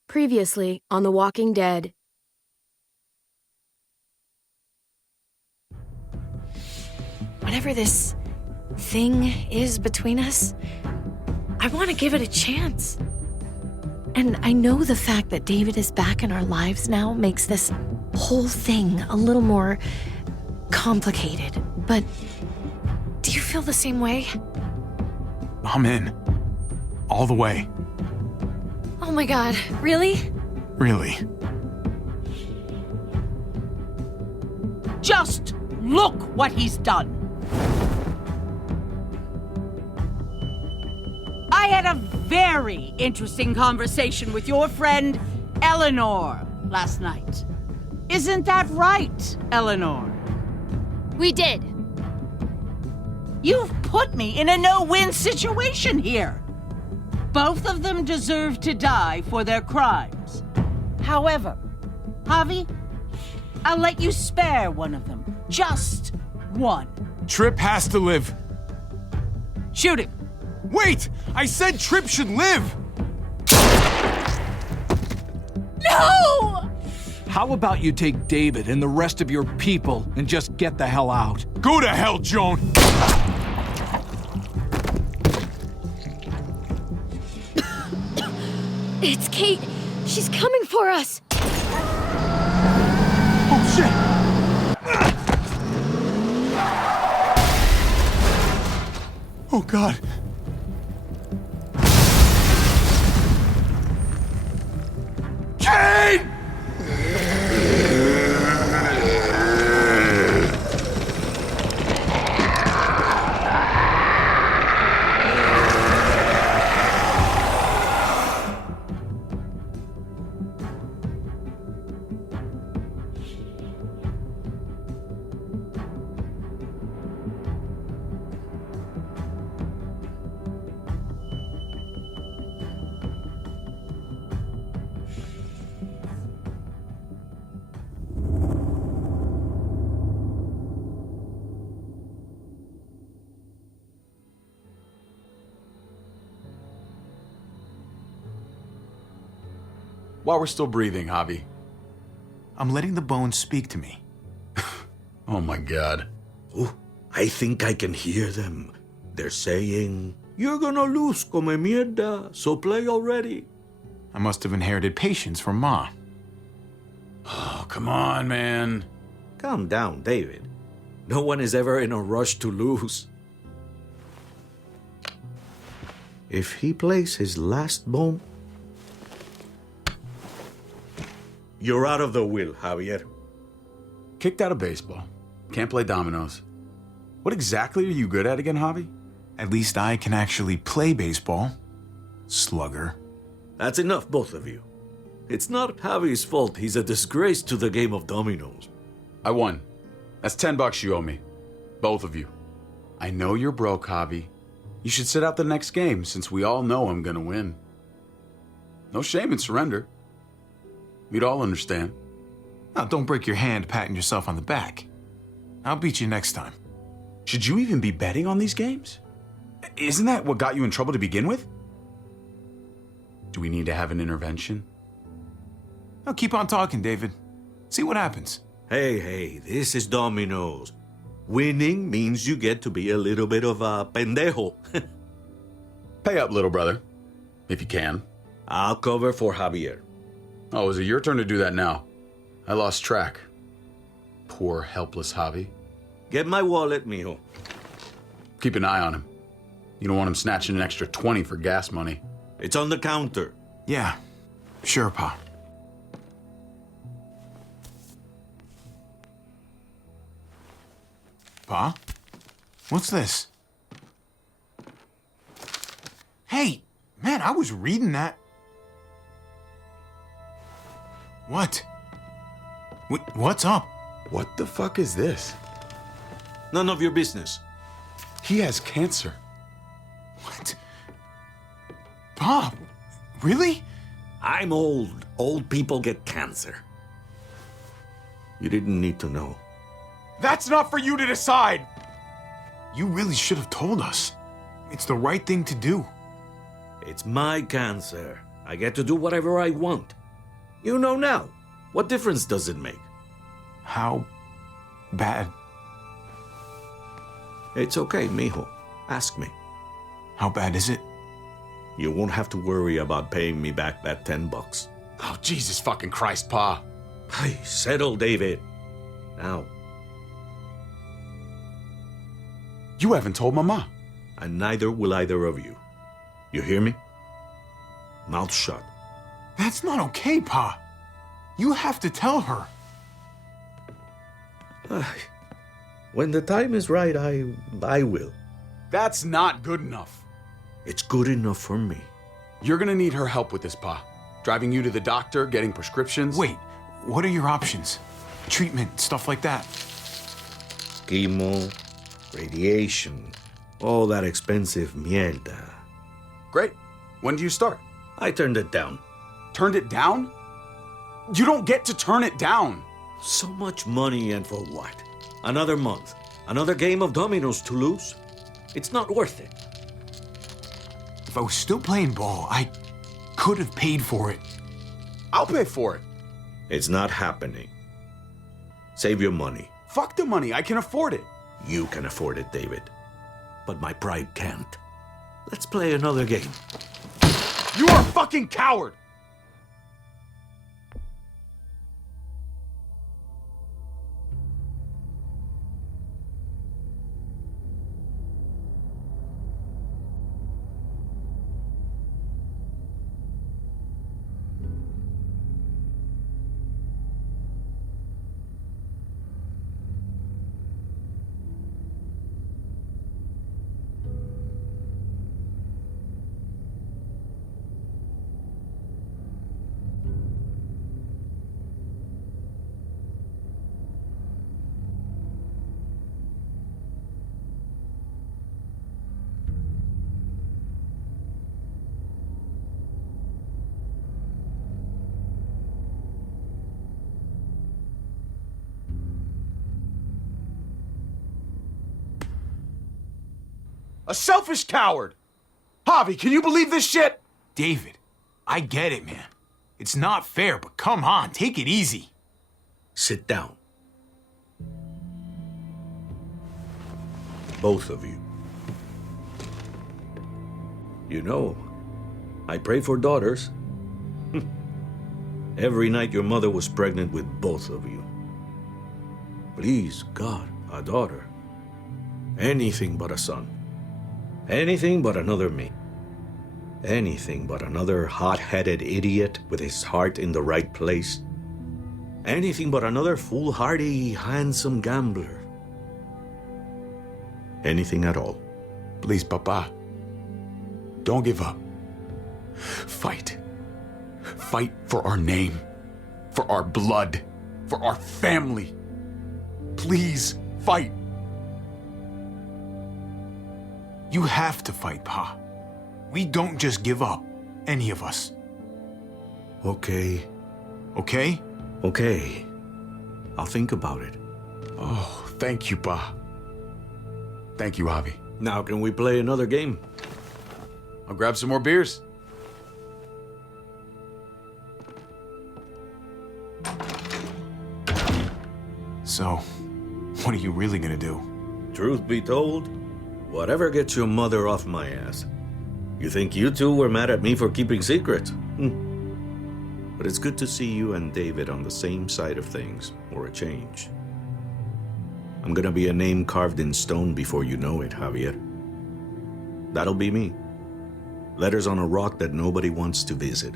Previously on The Walking Dead. Whatever this thing is between us, I want to give it a chance. And I know the fact that David is back in our lives now makes this whole thing a little more complicated. But do you feel the same way? I'm in. All the way. Oh my God, really? Really. Just look what he's done. I had a very interesting conversation with your friend Eleanor last night. Isn't that right, Eleanor? We did. You've put me in a no-win situation here. Both of them deserve to die for their crimes. However, Javi, I'll let you spare one of them. Just one. Tripp has to live. Shoot him. Wait! I said Tripp should live! No! How about you take David and the rest of your people and just get the hell out? Go to hell, Joan! It's Kate. She's coming for us. Oh, shit! Oh, God. Kate! While we're still breathing, Javi, I'm letting the bones speak to me. Oh my God. Oh, I think I can hear them. They're saying, "You're gonna lose, come mierda, so play already." I must have inherited patience from Ma. Oh, come on, man. Calm down, David. No one is ever in a rush to lose. If he plays his last bone, you're out of the will, Javier. Kicked out of baseball. Can't play dominoes. What exactly are you good at again, Javi? At least I can actually play baseball. Slugger. That's enough, both of you. It's not Javi's fault he's a disgrace to the game of dominoes. I won. That's $10 you owe me. Both of you. I know you're broke, Javi. You should sit out the next game, since we all know I'm gonna win. No shame in surrender. We'd all understand. Now, don't break your hand patting yourself on the back. I'll beat you next time. Should you even be betting on these games? Isn't that what got you in trouble to begin with? Do we need to have an intervention? Now, keep on talking, David. See what happens. Hey, this is dominoes. Winning means you get to be a little bit of a pendejo. Pay up, little brother. If you can. I'll cover for Javier. Oh, is it your turn to do that now? I lost track. Poor, helpless Javi. Get my wallet, mijo. Keep an eye on him. You don't want him snatching an extra 20 for gas money. It's on the counter. Yeah, sure, Pa. Pa? What's this? Hey, man, I was reading that. What? What's up? What the fuck is this? None of your business. He has cancer. What? Pa, really? I'm old. Old people get cancer. You didn't need to know. That's not for you to decide! You really should have told us. It's the right thing to do. It's my cancer. I get to do whatever I want. You know now. What difference does it make? How bad? It's okay, mijo. Ask me. How bad is it? You won't have to worry about paying me back that $10. Oh, Jesus fucking Christ, Pa. Hey, settle, David. Now. You haven't told Mama. And neither will either of you. You hear me? Mouth shut. That's not okay, Pa. You have to tell her. When the time is right, I will. That's not good enough. It's good enough for me. You're gonna need her help with this, Pa. Driving you to the doctor, getting prescriptions. Wait, what are your options? Treatment, stuff like that. Chemo, radiation, all that expensive mierda. Great. When do you start? I turned it down. Turned it down? You don't get to turn it down. So much money, and for what? Another month. Another game of dominoes to lose? It's not worth it. If I was still playing ball, I could have paid for it. I'll pay for it. It's not happening. Save your money. Fuck the money. I can afford it. You can afford it, David. But my pride can't. Let's play another game. You are a fucking coward! A selfish coward! Javi, can you believe this shit? David, I get it, man. It's not fair, but come on, take it easy. Sit down. Both of you. You know, I pray for daughters. Every night your mother was pregnant with both of you. Please, God, a daughter. Anything but a son. Anything but another me. Anything but another hot-headed idiot with his heart in the right place. Anything but another foolhardy, handsome gambler. Anything at all. Please, Papa. Don't give up. Fight. Fight for our name. For our blood. For our family. Please, fight. You have to fight, Pa. We don't just give up. Any of us. Okay. Okay? Okay. I'll think about it. Oh, thank you, Pa. Thank you, Javi. Now can we play another game? I'll grab some more beers. So, what are you really gonna do? Truth be told, whatever gets your mother off my ass. You think you two were mad at me for keeping secrets? But it's good to see you and David on the same side of things, or a change. I'm gonna be a name carved in stone before you know it, Javier. That'll be me. Letters on a rock that nobody wants to visit.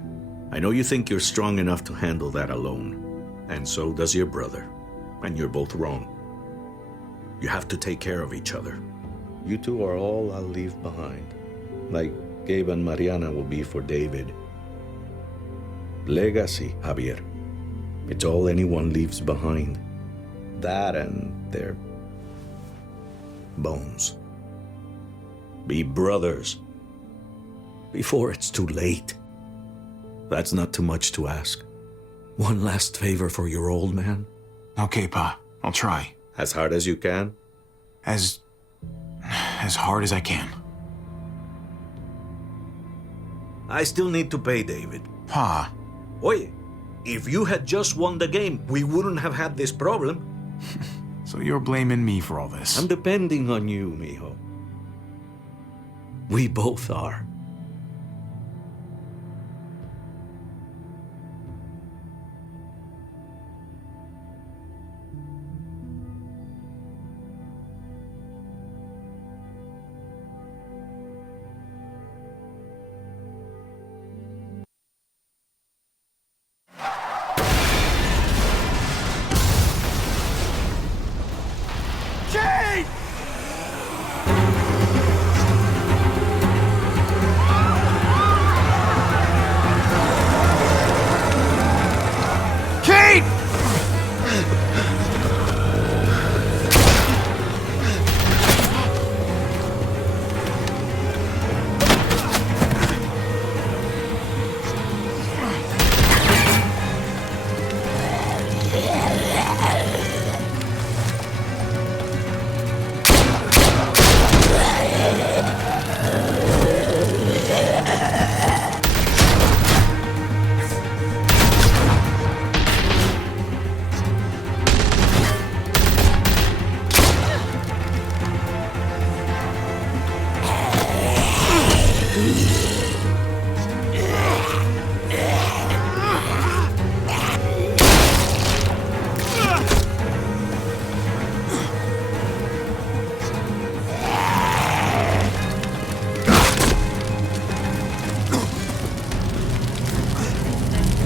I know you think you're strong enough to handle that alone, and so does your brother. And you're both wrong. You have to take care of each other. You two are all I'll leave behind. Like Gabe and Mariana will be for David. Legacy, Javier. It's all anyone leaves behind. That and their bones. Be brothers. Before it's too late. That's not too much to ask. One last favor for your old man. Okay, Pa. I'll try. As hard as you can? As hard as I can. I still need to pay David. Pa. Oye, If you had just won the game, we wouldn't have had this problem. So you're blaming me for all this? I'm depending on you, mijo. We both are. Kate! Kate!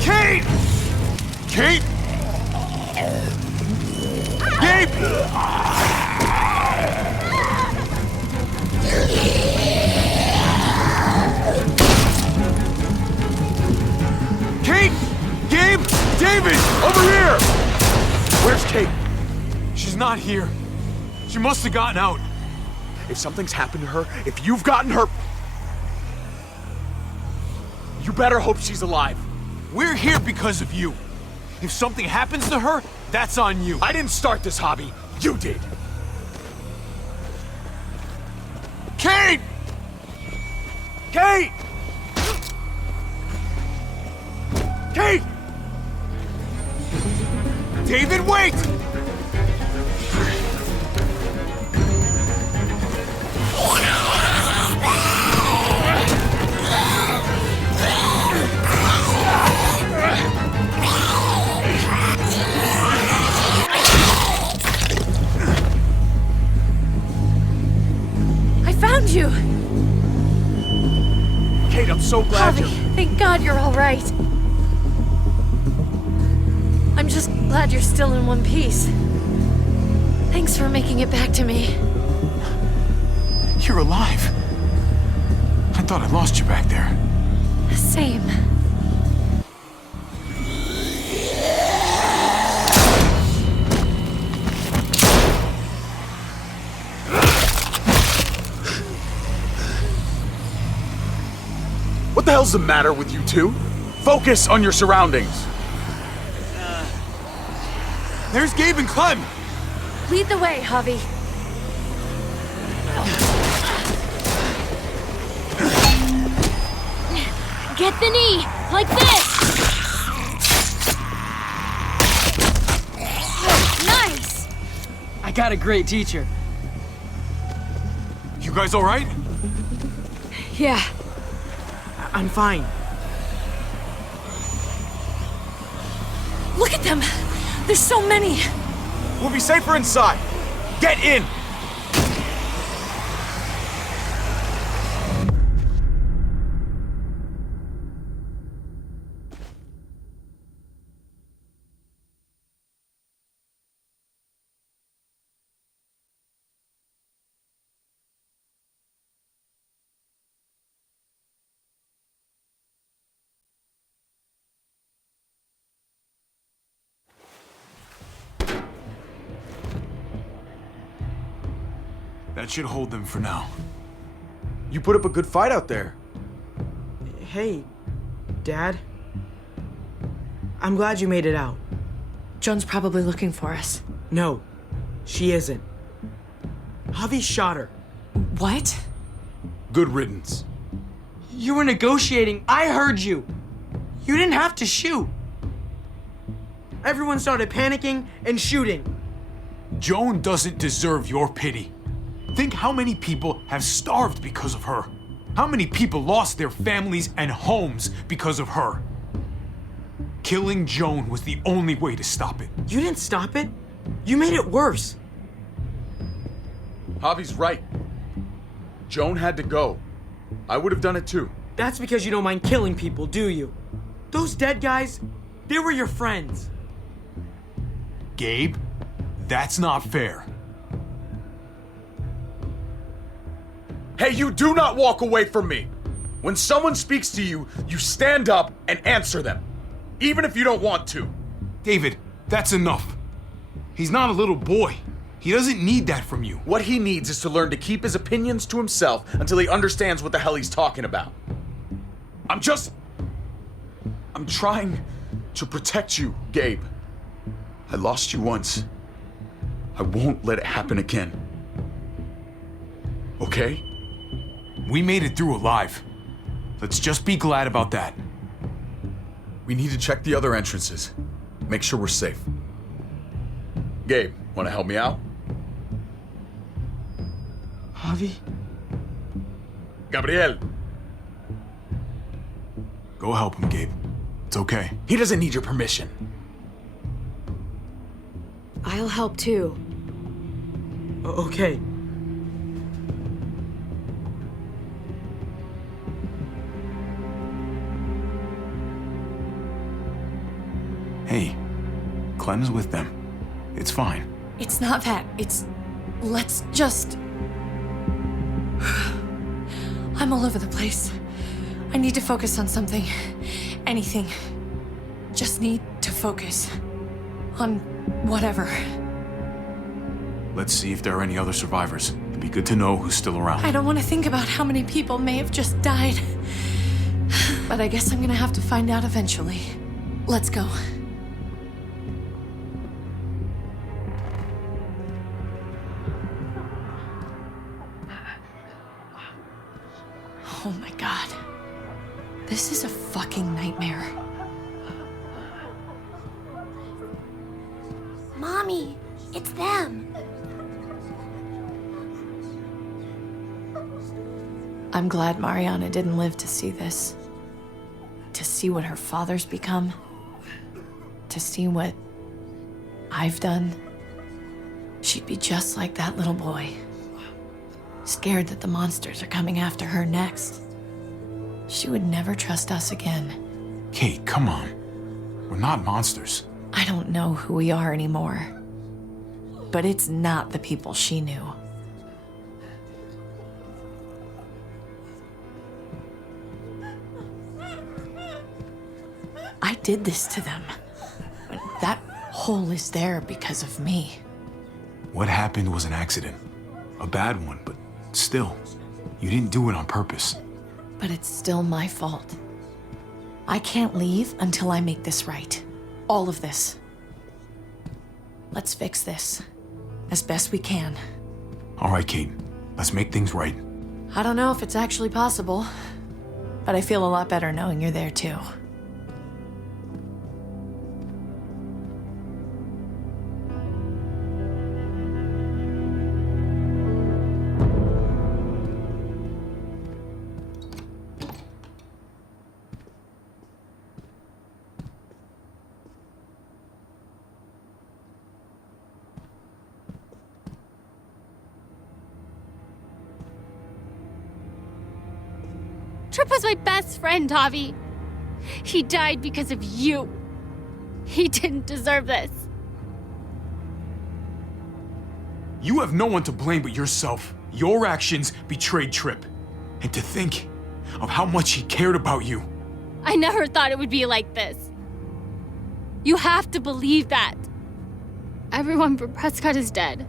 Kate! Kate! Gabe! Kate! Gabe! David! Over here! Where's Kate? She's not here. She must have gotten out. If something's happened to her, if you've gotten her... You better hope she's alive. We're here because of you. If something happens to her, that's on you. I didn't start this hobby. You did. Kate! Kate! Kate! David, wait! I found you! Kate, I'm so glad Javi, thank God you're all right. I'm just glad you're still in one piece. Thanks for making it back to me. You're alive. I thought I lost you back there. Same. What the hell's the matter with you two? Focus on your surroundings. There's Gabe and Clem. Lead the way, Javi. Get the knee! Like this! Nice! I got a great teacher. You guys all right? Yeah. I'm fine. Look at them! There's so many! We'll be safer inside. Get in! That should hold them for now. You put up a good fight out there. Hey, Dad. I'm glad you made it out. Joan's probably looking for us. No, she isn't. Javi shot her. What? Good riddance. You were negotiating. I heard you. You didn't have to shoot. everyone started panicking and shooting. Joan doesn't deserve your pity. Think how many people have starved because of her. How many people lost their families and homes because of her. Killing Joan was the only way to stop it. You didn't stop it. You made it worse. Javi's right. Joan had to go. I would have done it too. That's because you don't mind killing people, do you? Those dead guys, they were your friends. Gabe, that's not fair. Hey, you do not walk away from me. When someone speaks to you, you stand up and answer them. Even if you don't want to. David, that's enough. He's not a little boy. He doesn't need that from you. What he needs is to learn to keep his opinions to himself until he understands what the hell he's talking about. I'm trying to protect you, Gabe. I lost you once. I won't let it happen again. Okay? We made it through alive. Let's just be glad about that. We need to check the other entrances. Make sure we're safe. Gabe, want to help me out? Javi? Gabriel. Go help him, Gabe. It's okay. He doesn't need your permission. I'll help too. Okay. Hey, Clem's with them. It's fine. It's not that. It's... let's just... I'm all over the place. I need to focus on something. Anything. Just need to focus. On whatever. Let's see if there are any other survivors. It'd be good to know who's still around. I don't want to think about how many people may have just died. But I guess I'm gonna have to find out eventually. Let's go. Oh my god. This is a fucking nightmare. Mommy, it's them. I'm glad Mariana didn't live to see this. To see what her father's become. To see what I've done. She'd be just like that little boy. Scared that the monsters are coming after her next. She would never trust us again. Kate, come on. We're not monsters. I don't know who we are anymore. But it's not the people she knew. I did this to them. That hole is there because of me. What happened was an accident. A bad one, but still, you didn't do it on purpose. But it's still my fault. I can't leave until I make this right. All of this. Let's fix this. As best we can. All right, Kate. Let's make things right. I don't know if it's actually possible, but I feel a lot better knowing you're there too. Tripp was my best friend, Javi. He died because of you. He didn't deserve this. You have no one to blame but yourself. Your actions betrayed Tripp. And to think of how much he cared about you. I never thought it would be like this. You have to believe that. Everyone but Prescott is dead.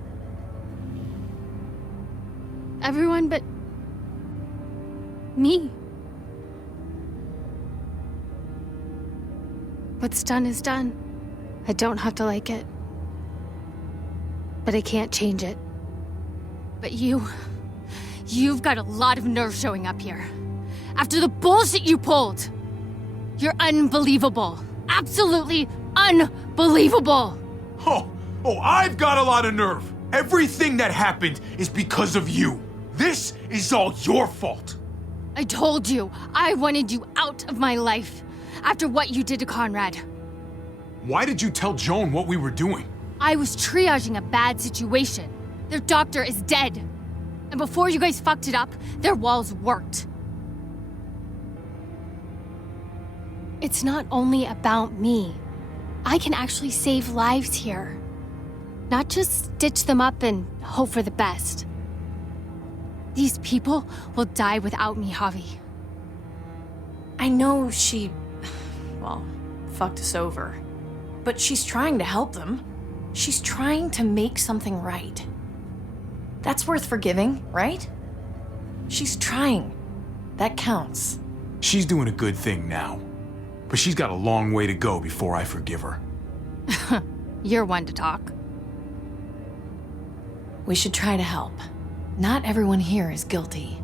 Everyone but me. What's done is done. I don't have to like it. But I can't change it. But you've got a lot of nerve showing up here. After the bullshit you pulled. You're unbelievable. Absolutely unbelievable. believable. Oh, I've got a lot of nerve. Everything that happened is because of you. This is all your fault. I told you, I wanted you out of my life after what you did to Conrad. Why did you tell Joan what we were doing? I was triaging a bad situation. Their doctor is dead. And before you guys fucked it up, their walls worked. It's not only about me. I can actually save lives here. Not just stitch them up and hope for the best. These people will die without me, Javi. I know she, well, fucked us over. But she's trying to help them. She's trying to make something right. That's worth forgiving, right? She's trying. That counts. She's doing a good thing now. But she's got a long way to go before I forgive her. You're one to talk. We should try to help. Not everyone here is guilty.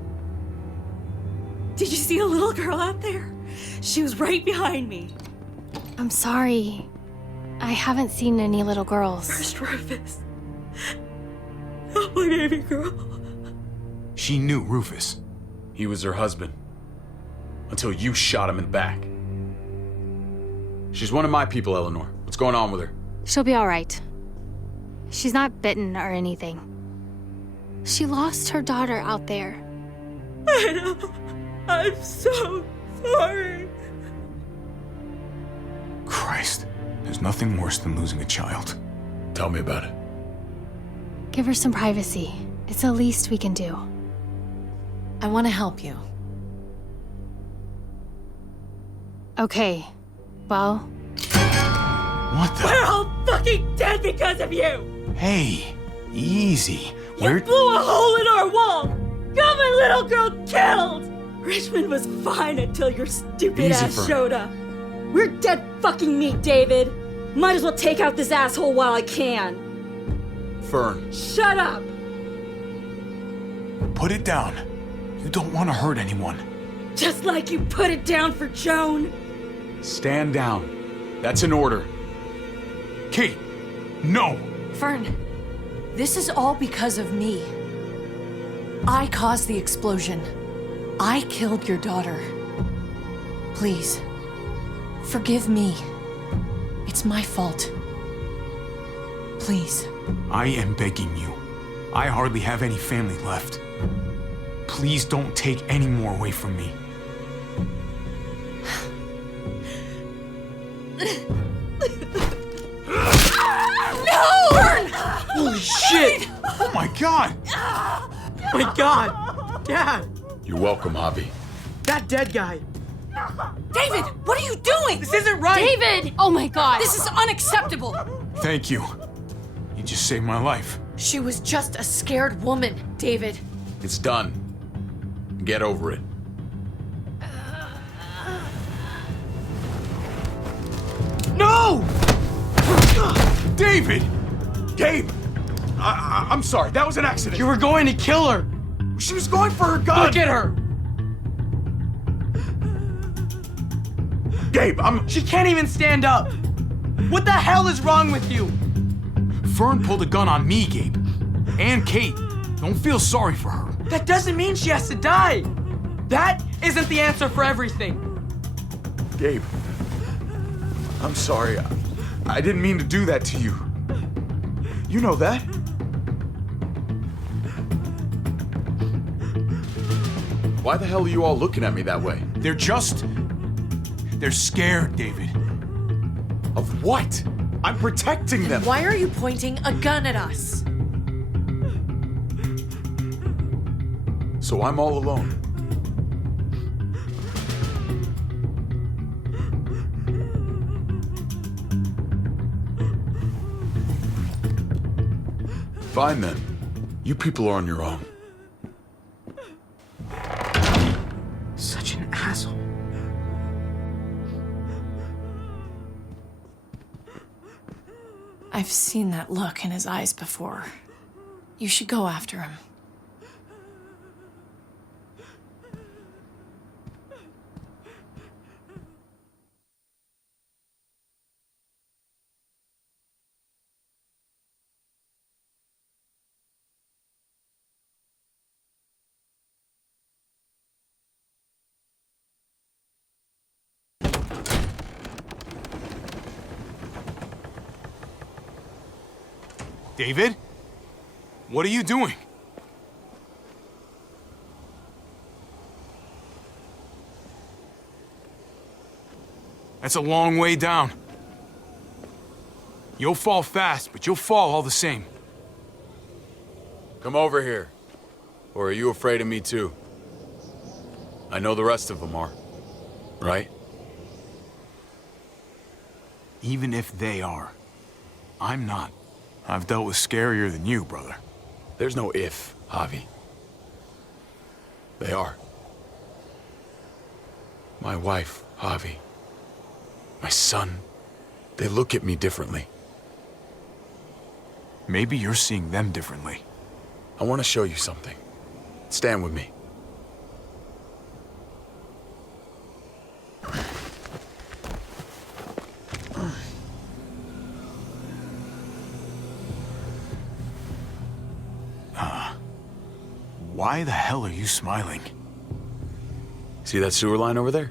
Did you see a little girl out there? She was right behind me. I'm sorry. I haven't seen any little girls. First Rufus. Oh, my baby girl. She knew Rufus. He was her husband. Until you shot him in the back. She's one of my people, Eleanor. What's going on with her? She'll be all right. She's not bitten or anything. She lost her daughter out there. I know. I'm so sorry. Christ, there's nothing worse than losing a child. Tell me about it. Give her some privacy. It's the least we can do. I want to help you. Okay. Well... What the? We're all fucking dead because of you! Hey, easy. You blew a hole in our wall! Got my little girl killed! Richmond was fine until your stupid Easy, ass Fern. showed up. We're dead fucking meat, David. Might as well take out this asshole while I can. Fern. Shut up! Put it down. You don't want to hurt anyone. Just like you put it down for Joan. Stand down. That's an order. Kate, no! Fern, this is all because of me. I caused the explosion. I killed your daughter. Please, forgive me. It's my fault. Please. I am begging you. I hardly have any family left. Please don't take any more away from me. No! Burn! Holy shit! Oh my god! My god! Dad! You're welcome, Javi. That dead guy! David, what are you doing? This isn't right! David! Oh my god! This is unacceptable! Thank you. You just saved my life. She was just a scared woman, David. It's done. Get over it. No! David! Gabe! I'm sorry, that was an accident. You were going to kill her! She was going for her gun! Look at her! Gabe, She can't even stand up! What the hell is wrong with you? Fern pulled a gun on me, Gabe. And Kate. Don't feel sorry for her. That doesn't mean she has to die! That isn't the answer for everything! Gabe. I'm sorry. I didn't mean to do that to you. You know that. Why the hell are you all looking at me that way? They're scared, David. Of what? I'm protecting them. Why are you pointing a gun at us? So I'm all alone. Fine then. You people are on your own. Such an asshole. I've seen that look in his eyes before. You should go after him. David? What are you doing? That's a long way down. You'll fall fast, but you'll fall all the same. Come over here. Or are you afraid of me too? I know the rest of them are. Right? Even if they are, I'm not. I've dealt with scarier than you, brother. There's no if, Javi. They are. My wife, Javi. My son. They look at me differently. Maybe you're seeing them differently. I want to show you something. Stand with me. Why the hell are you smiling? See that sewer line over there?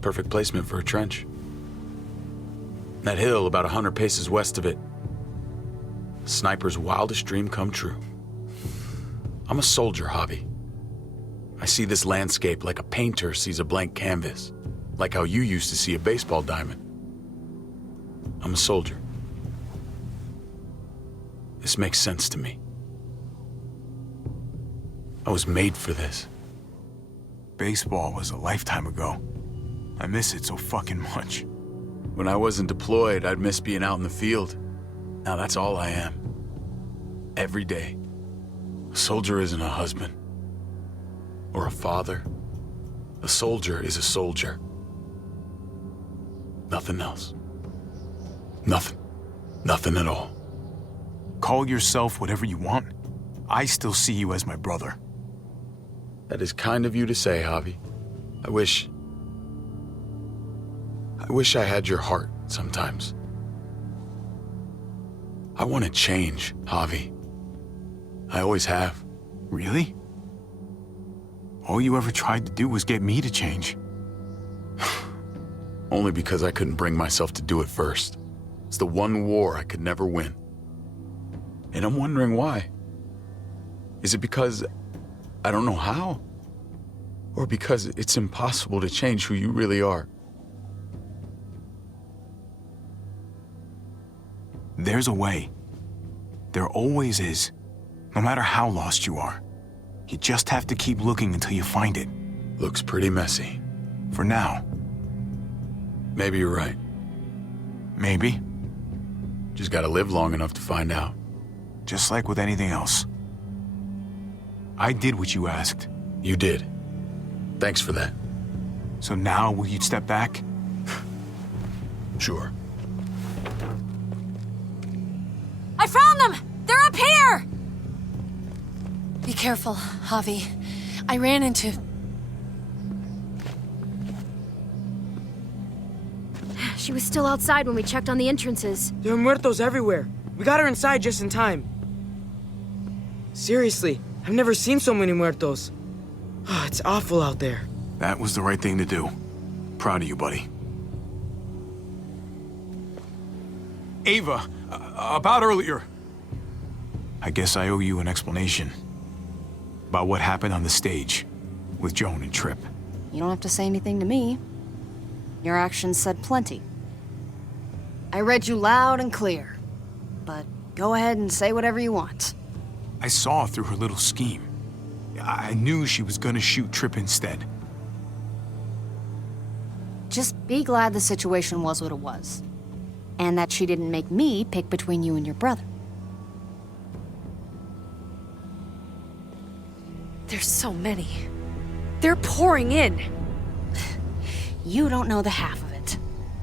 Perfect placement for a trench. That hill about 100 paces west of it. Sniper's wildest dream come true. I'm a soldier, Javi. I see this landscape like a painter sees a blank canvas. Like how you used to see a baseball diamond. I'm a soldier. This makes sense to me. I was made for this. Baseball was a lifetime ago. I miss it so fucking much. When I wasn't deployed, I'd miss being out in the field. Now that's all I am. Every day. A soldier isn't a husband. Or a father. A soldier is a soldier. Nothing else. Nothing. Nothing at all. Call yourself whatever you want. I still see you as my brother. That is kind of you to say, Javi. I wish I had your heart sometimes. I want to change, Javi. I always have. Really? All you ever tried to do was get me to change. Only because I couldn't bring myself to do it first. It's the one war I could never win. And I'm wondering why. Is it because I don't know how? Or because it's impossible to change who you really are? There's a way. There always is. No matter how lost you are. You just have to keep looking until you find it. Looks pretty messy. For now. Maybe you're right. Maybe. Just gotta live long enough to find out. Just like with anything else. I did what you asked. You did. Thanks for that. So now, will you step back? Sure. I found them! They're up here! Be careful, Javi. I ran into... She was still outside when we checked on the entrances. There are muertos everywhere. We got her inside just in time. Seriously, I've never seen so many muertos. Oh, it's awful out there. That was the right thing to do. Proud of you, buddy. Ava, about earlier. I guess I owe you an explanation. About what happened on the stage with Joan and Tripp. You don't have to say anything to me. Your actions said plenty. I read you loud and clear. But go ahead and say whatever you want. I saw through her little scheme. I knew she was gonna shoot Tripp instead. Just be glad the situation was what it was. And that she didn't make me pick between you and your brother. There's so many. They're pouring in. You don't know the half of it.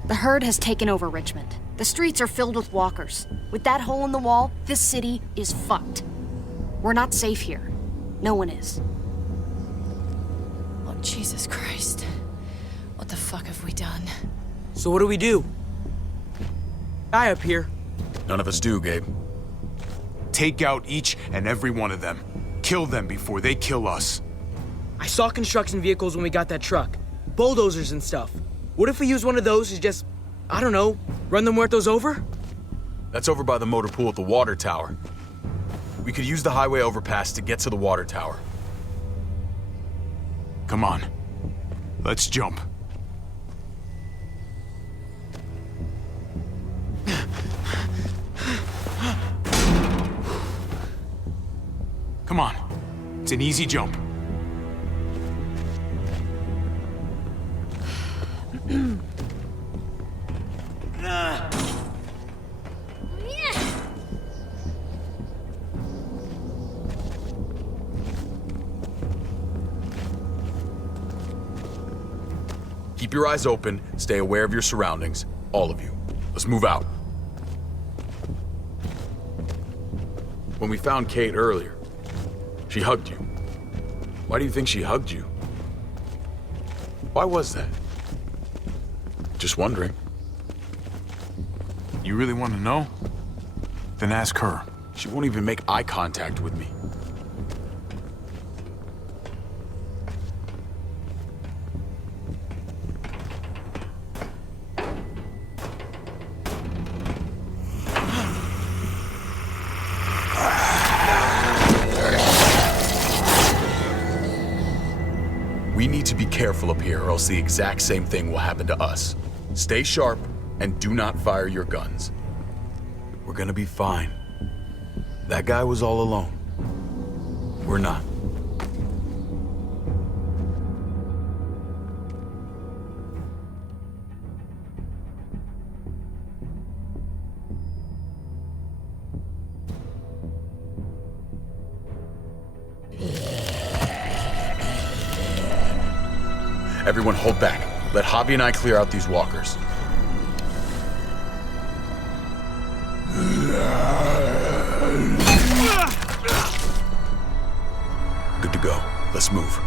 The herd has taken over Richmond. The streets are filled with walkers. With that hole in the wall, this city is fucked. We're not safe here. No one is. Oh, Jesus Christ. What the fuck have we done? So what do we do? Guy up here. None of us do, Gabe. Take out each and every one of them. Kill them before they kill us. I saw construction vehicles when we got that truck. Bulldozers and stuff. What if we use one of those to just, I don't know, run the muertos over? That's over by the motor pool at the water tower. We could use the highway overpass to get to the water tower. Come on. Let's jump. Come on. It's an easy jump. Keep your eyes open, stay aware of your surroundings, all of you. Let's move out. When we found Kate earlier, she hugged you. Why do you think she hugged you? Why was that? Just wondering. You really want to know? Then ask her. She won't even make eye contact with me. We need to be careful up here, or else the exact same thing will happen to us. Stay sharp, and do not fire your guns. We're gonna be fine. That guy was all alone. We're not. Everyone hold back. Let Javi and I clear out these walkers. Good to go. Let's move.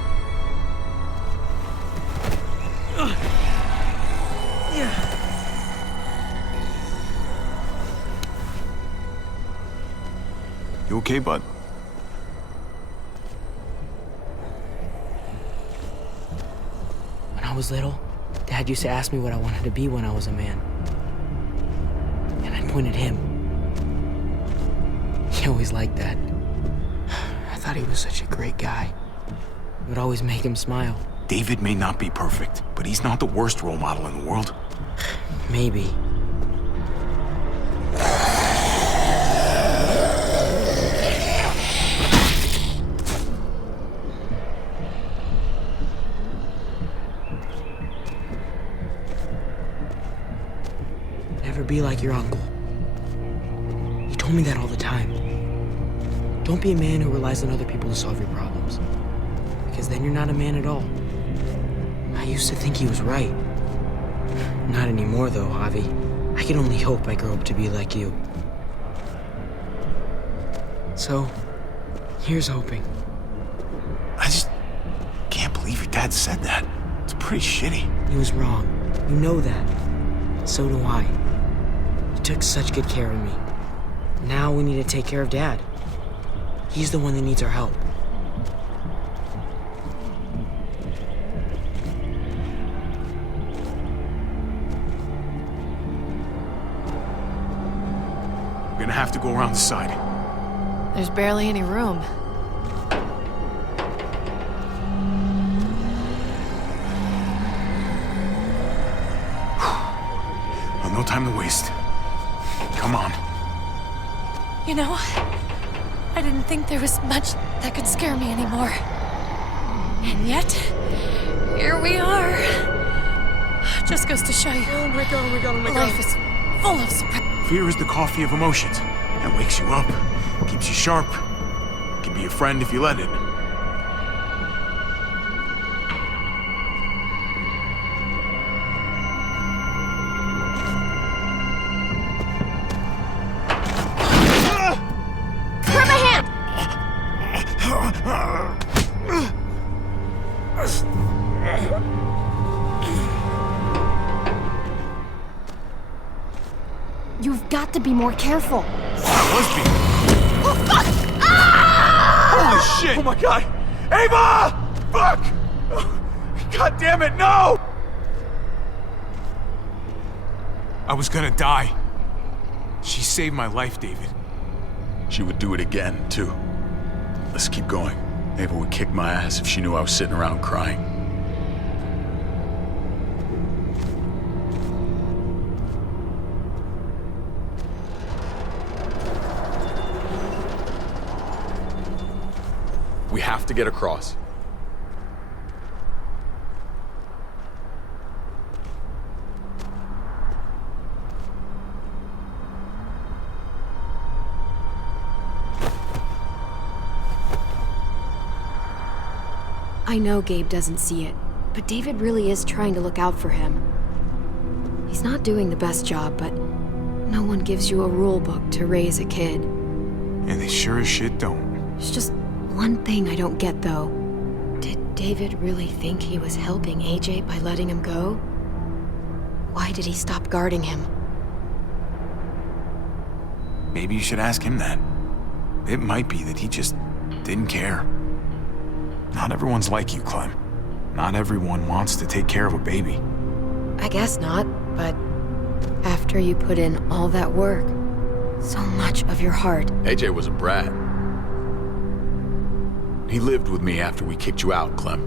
You okay, bud? When I was little, Dad used to ask me what I wanted to be when I was a man. And I'd point at him. He always liked that. I thought he was such a great guy. It would always make him smile. David may not be perfect, but he's not the worst role model in the world. Maybe. Never be like your uncle. He told me that all the time. Don't be a man who relies on other people to solve your problems. Because then you're not a man at all. I used to think he was right. Not anymore, though, Javi. I can only hope I grow up to be like you. So, here's hoping. I just can't believe your dad said that. It's pretty shitty. He was wrong. You know that. So do I. He took such good care of me. Now we need to take care of Dad. He's the one that needs our help. We're gonna have to go around the side. There's barely any room. Well, no time to waste. Come on. You know, I didn't think there was much that could scare me anymore. And yet, here we are. Just goes to show you. Oh my god, oh my god, oh my god. Life is full of surprises. Fear is the coffee of emotions. It wakes you up, keeps you sharp, can be a friend if you let it. Grab my hand! You've got to be more careful. Oh, fuck! Holy shit! Oh my god! Ava! Fuck! God damn it, no! I was gonna die. She saved my life, David. She would do it again, too. Let's keep going. Ava would kick my ass if she knew I was sitting around crying. We have to get across. I know Gabe doesn't see it, but David really is trying to look out for him. He's not doing the best job, but no one gives you a rule book to raise a kid. And they sure as shit don't. There's just one thing I don't get, though. Did David really think he was helping AJ by letting him go? Why did he stop guarding him? Maybe you should ask him that. It might be that he just didn't care. Not everyone's like you, Clem. Not everyone wants to take care of a baby. I guess not, but after you put in all that work, so much of your heart. AJ was a brat. He lived with me after we kicked you out, Clem.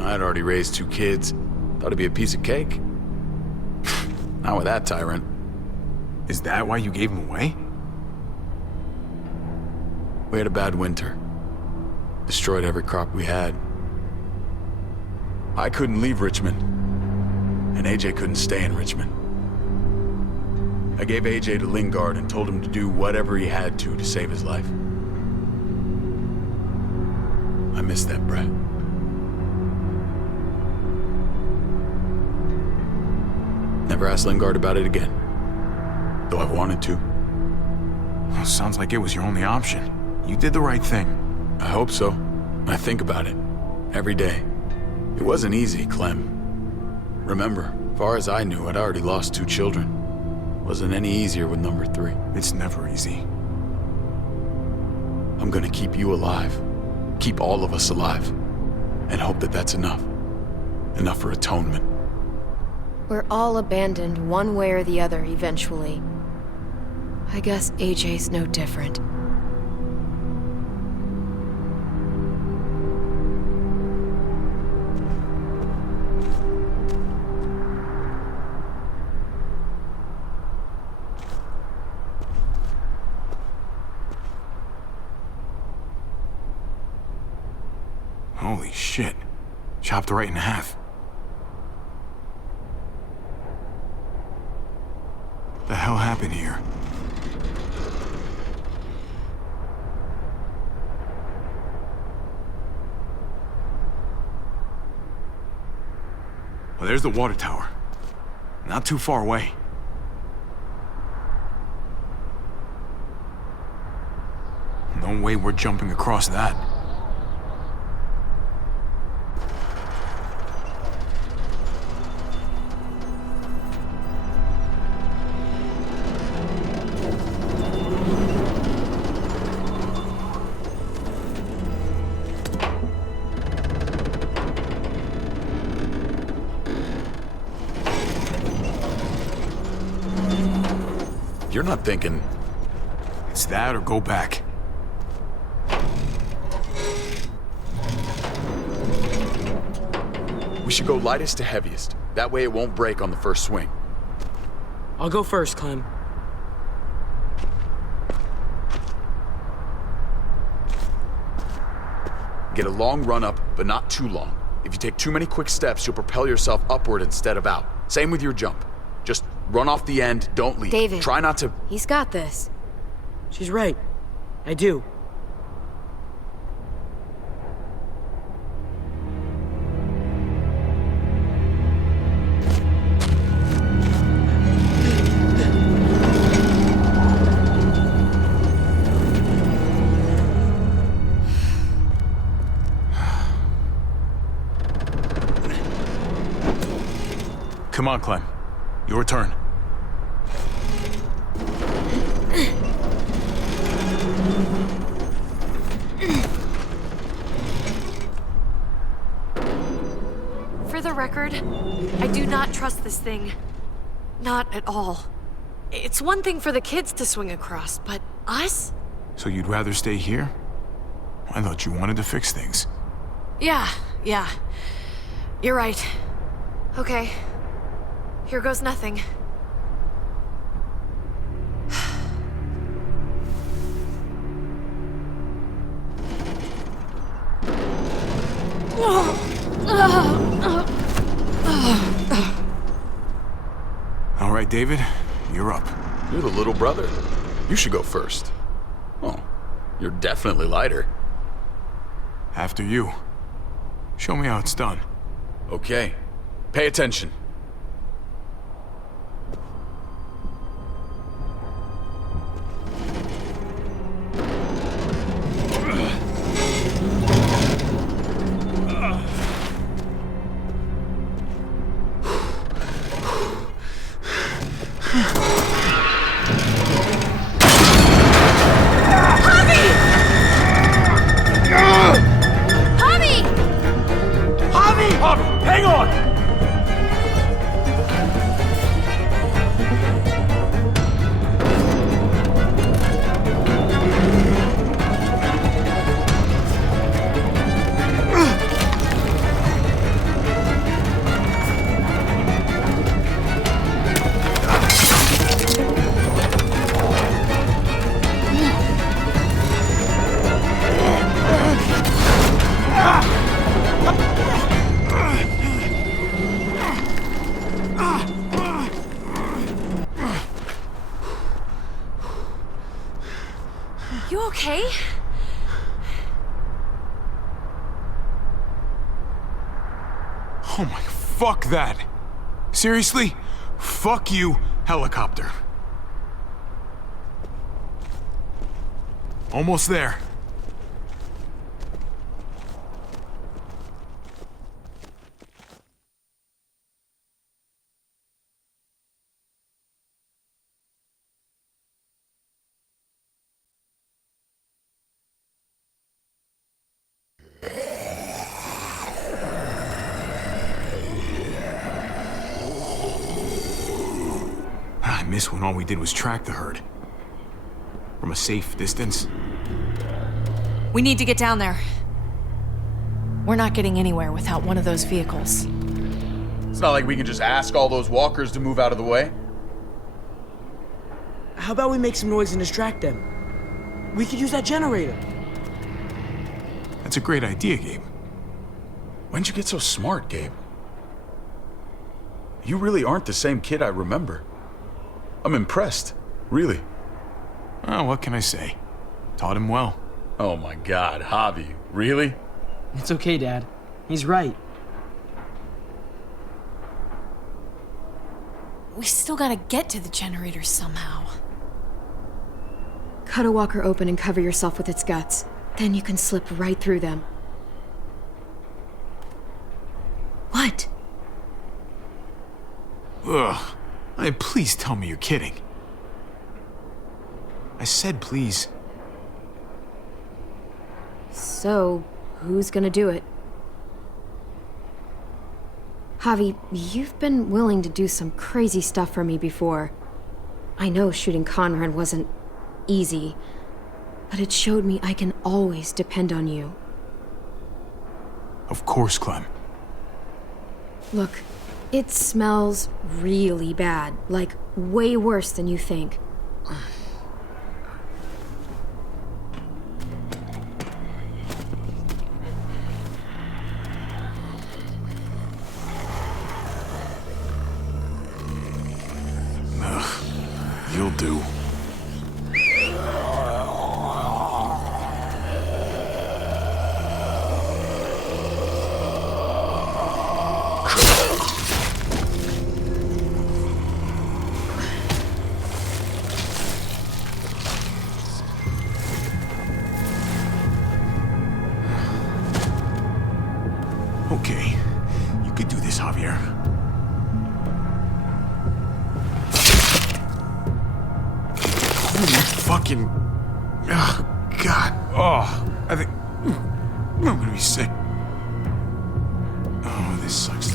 I'd already raised 2 kids. Thought it'd be a piece of cake. Not with that tyrant. Is that why you gave him away? We had a bad winter. Destroyed every crop we had. I couldn't leave Richmond, and AJ couldn't stay in Richmond. I gave AJ to Lingard and told him to do whatever he had to save his life. I miss that brat. Never asked Lingard about it again, though I've wanted to. Well, sounds like it was your only option. You did the right thing. I hope so. I think about it every day. It wasn't easy, Clem. Remember, far as I knew, I'd already lost 2 children. Wasn't any easier with number 3. It's never easy. I'm gonna keep you alive. Keep all of us alive. And hope that that's enough. Enough for atonement. We're all abandoned one way or the other eventually. I guess AJ's no different. Holy shit. Chopped right in half. The hell happened here? Well, there's the water tower. Not too far away. No way we're jumping across that. You're not thinking... It's that or go back. We should go lightest to heaviest. That way it won't break on the first swing. I'll go first, Clem. Get a long run up, but not too long. If you take too many quick steps, you'll propel yourself upward instead of out. Same with your jump. Just run off the end, don't leave. David. Try not to... He's got this. She's right. I do. Come on, Clem. Your turn. For the record, I do not trust this thing. Not at all. It's one thing for the kids to swing across, but us? So you'd rather stay here? I thought you wanted to fix things. Yeah. You're right. Okay. Here goes nothing. All right, David, you're up. You're the little brother. You should go first. Oh, you're definitely lighter. After you. Show me how it's done. Okay. Pay attention. Hang on! You okay? Oh my, fuck that. Seriously? Fuck you, helicopter. Almost there. I miss when all we did was track the herd. From a safe distance. We need to get down there. We're not getting anywhere without one of those vehicles. It's not like we can just ask all those walkers to move out of the way. How about we make some noise and distract them? We could use that generator. That's a great idea, Gabe. When'd you get so smart, Gabe? You really aren't the same kid I remember. I'm impressed, really. Oh, what can I say? Taught him well. Oh my God, Javi, really? It's okay, Dad. He's right. We still gotta get to the generator somehow. Cut a walker open and cover yourself with its guts. Then you can slip right through them. What? Ugh. Please tell me you're kidding. I said please. So, who's gonna do it? Javi, you've been willing to do some crazy stuff for me before. I know shooting Conrad wasn't easy, but it showed me I can always depend on you. Of course, Clem. Look, it smells really bad, like way worse than you think. You'll do. Okay, you could do this, Javier. Fucking... Oh, God. Oh, I think... I'm gonna be sick. Oh, this sucks.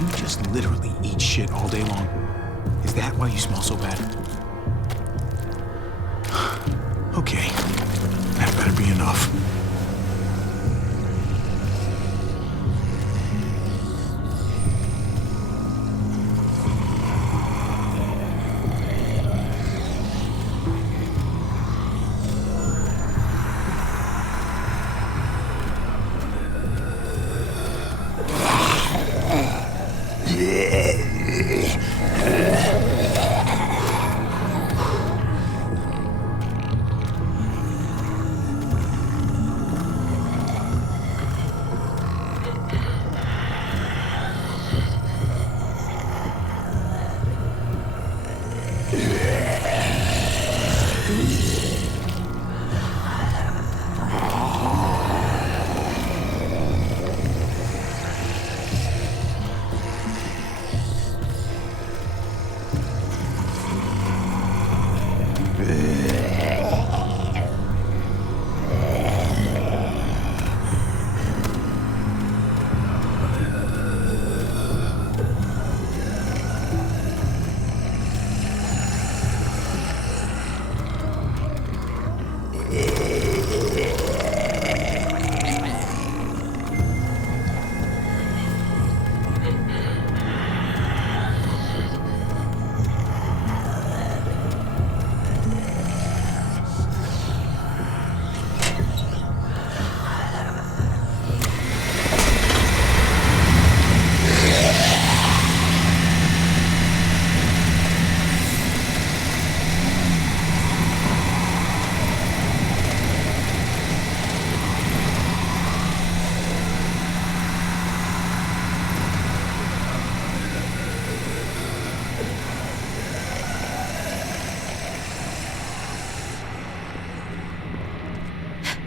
you just literally eat shit all day long? Is that why you smell so bad? Okay, that better be enough.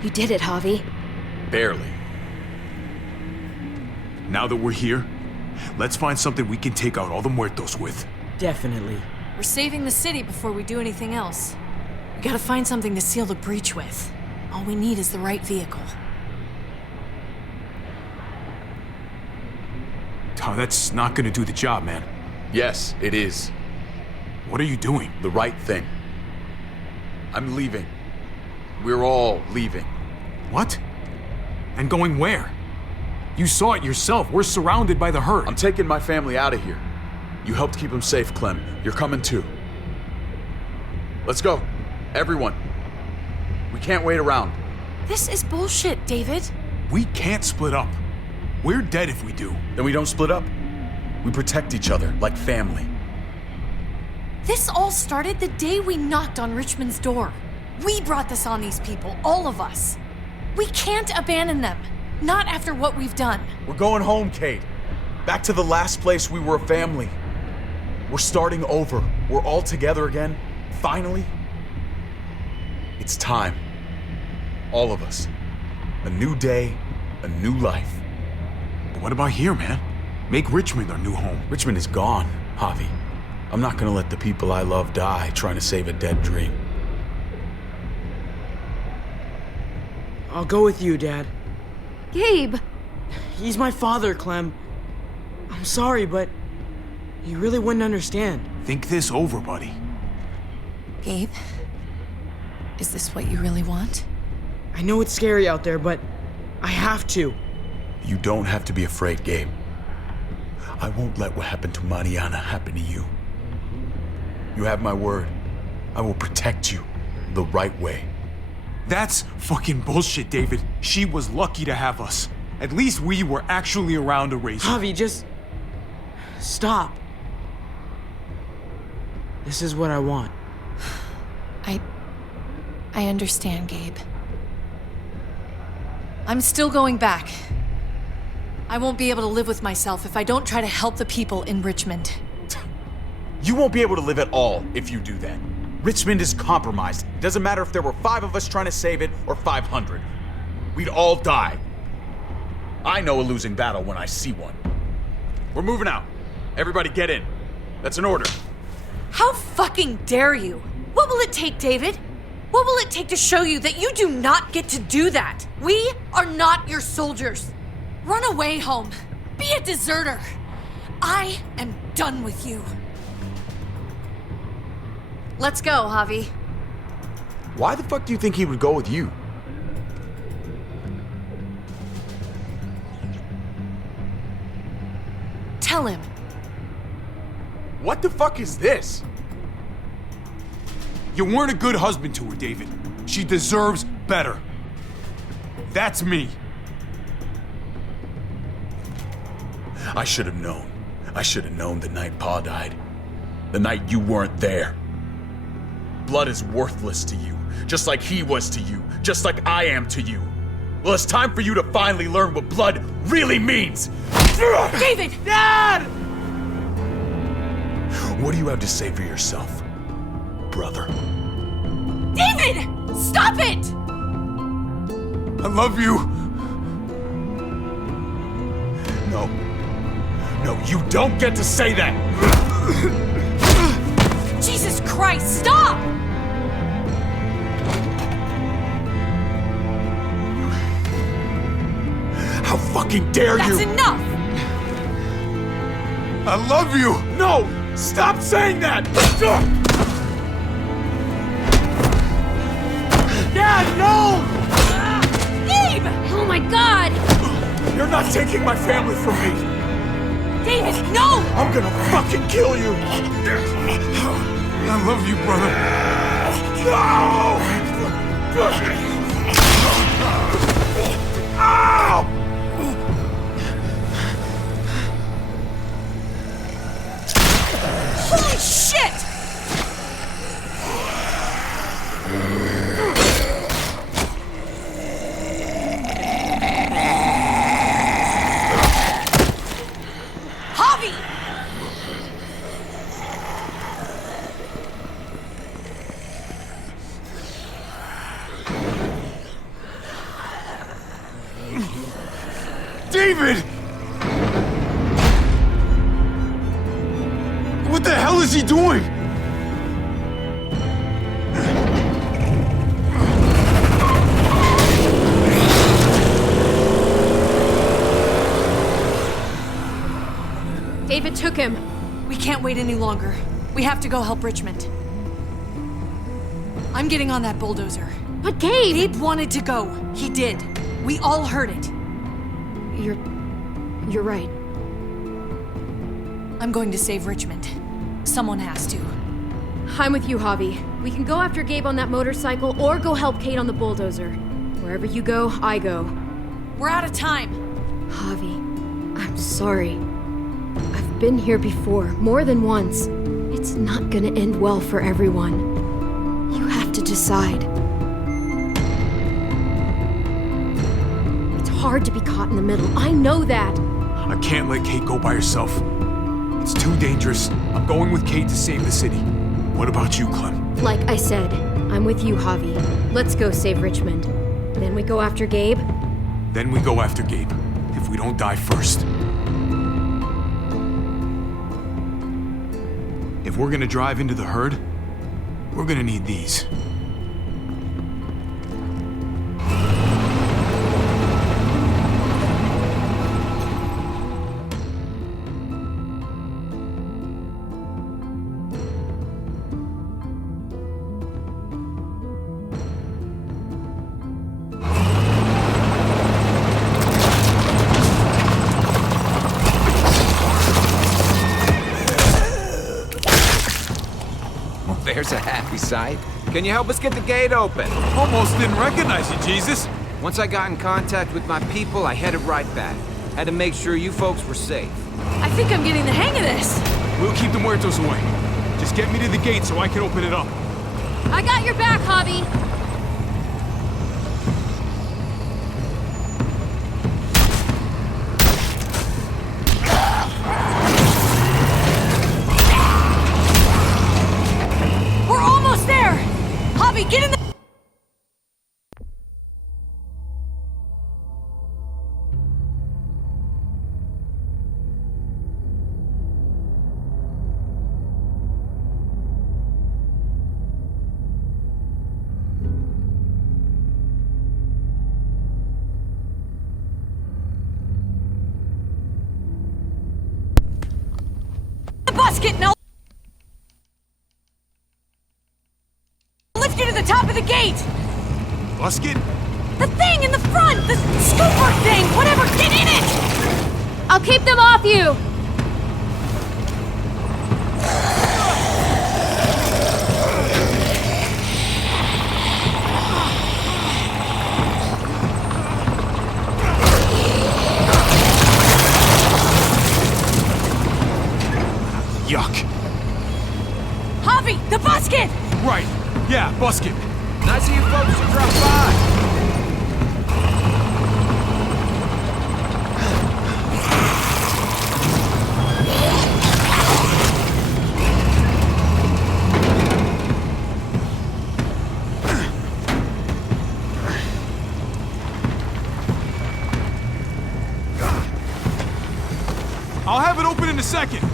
You did it, Javi. Barely. Now that we're here, let's find something we can take out all the muertos with. Definitely. We're saving the city before we do anything else. We gotta find something to seal the breach with. All we need is the right vehicle. Oh, that's not gonna do the job, man. Yes, it is. What are you doing? The right thing. I'm leaving. We're all leaving. What? And going where? You saw it yourself. We're surrounded by the herd. I'm taking my family out of here. You helped keep them safe, Clem. You're coming too. Let's go. Everyone. We can't wait around. This is bullshit, David. We can't split up. We're dead if we do. Then we don't split up. We protect each other like family. This all started the day we knocked on Richmond's door. We brought this on these people, all of us. We can't abandon them. Not after what we've done. We're going home, Kate. Back to the last place we were a family. We're starting over. We're all together again. Finally. It's time. All of us. A new day, a new life. But what about here, man? Make Richmond our new home. Richmond is gone, Javi. I'm not gonna let the people I love die trying to save a dead dream. I'll go with you, Dad. Gabe! He's my father, Clem. I'm sorry, but he really wouldn't understand. Think this over, buddy. Gabe, is this what you really want? I know it's scary out there, but I have to. You don't have to be afraid, Gabe. I won't let what happened to Mariana happen to you. You have my word. I will protect you the right way. That's fucking bullshit, David. She was lucky to have us. At least we were actually around to raise her. Javi, just stop. This is what I want. I understand, Gabe. I'm still going back. I won't be able to live with myself if I don't try to help the people in Richmond. You won't be able to live at all if you do that. Richmond is compromised. It doesn't matter if there were 5 of us trying to save it or 500. We'd all die. I know a losing battle when I see one. We're moving out. Everybody get in. That's an order. How fucking dare you? What will it take, David? What will it take to show you that you do not get to do that? We are not your soldiers. Run away home. Be a deserter. I am done with you. Let's go, Javi. Why the fuck do you think he would go with you? Tell him. What the fuck is this? You weren't a good husband to her, David. She deserves better. That's me. I should have known. I should have known the night Pa died. The night you weren't there. Blood is worthless to you, just like he was to you, just like I am to you. Well, it's time for you to finally learn what blood really means. David! Dad! What do you have to say for yourself, brother? David! Stop it! I love you. No. No, you don't get to say that! Jesus Christ, stop! How fucking dare you! That's enough! I love you! No! Stop saying that! Dad, no! Gabe! Oh my god! You're not taking my family from me! David, no! I'm gonna fucking kill you! I love you, brother. No! Ow! Holy shit! Javi! David! What the hell is he doing? David took him. We can't wait any longer. We have to go help Richmond. I'm getting on that bulldozer. But Gabe! Gabe wanted to go. He did. We all heard it. You're right. I'm going to save Richmond. Someone has to. I'm with you, Javi. We can go after Gabe on that motorcycle or go help Kate on the bulldozer. Wherever you go, I go. We're out of time. Javi, I'm sorry. I've been here before, more than once. It's not gonna end well for everyone. You have to decide. It's hard to be caught in the middle. I know that. I can't let Kate go by herself. It's too dangerous. I'm going with Kate to save the city. What about you, Clem? Like I said, I'm with you, Javi. Let's go save Richmond. Then we go after Gabe? Then we go after Gabe. If we don't die first. If we're gonna drive into the herd, we're gonna need these. There's a happy sight. Can you help us get the gate open? Almost didn't recognize you, Jesus. Once I got in contact with my people, I headed right back. Had to make sure you folks were safe. I think I'm getting the hang of this. We'll keep the muertos away. Just get me to the gate so I can open it up. I got your back, Javi. We're almost there! Javi, get in the... basket and I'll lift you to the top of the gate! Busket? The thing in the front! The scooper thing! Whatever! Get in it! I'll keep them off you! Yuck. Javi, the basket! Right. Yeah, busket. Nice of you folks to drop by. I'll have it open in a second.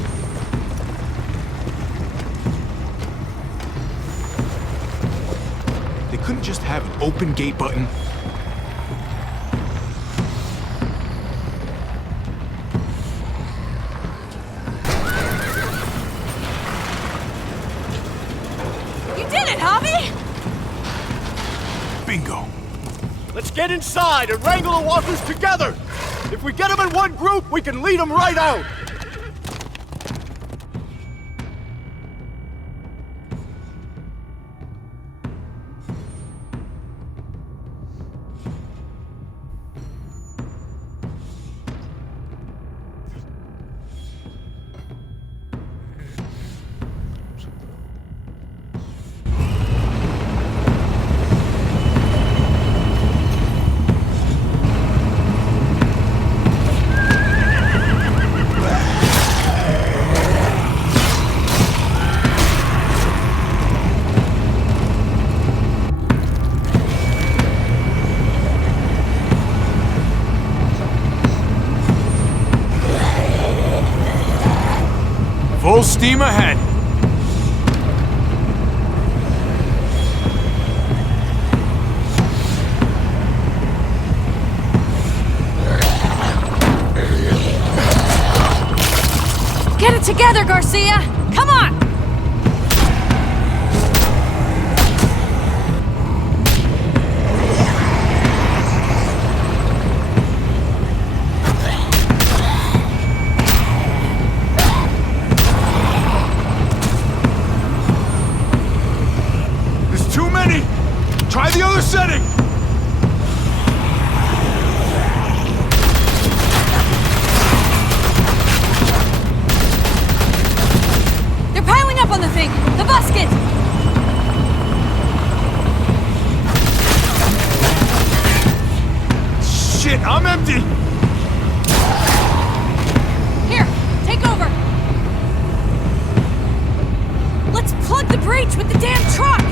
They couldn't just have an open gate button. You did it, Javi! Bingo. Let's get inside and wrangle the walkers together! If we get them in one group, we can lead them right out! Full steam ahead. Get it together, Garcia! Come on! There's too many. Try the other setting. They're piling up on the thing! The basket! Shit, I'm empty. Here, take over! Let's plug the breach with the damn truck!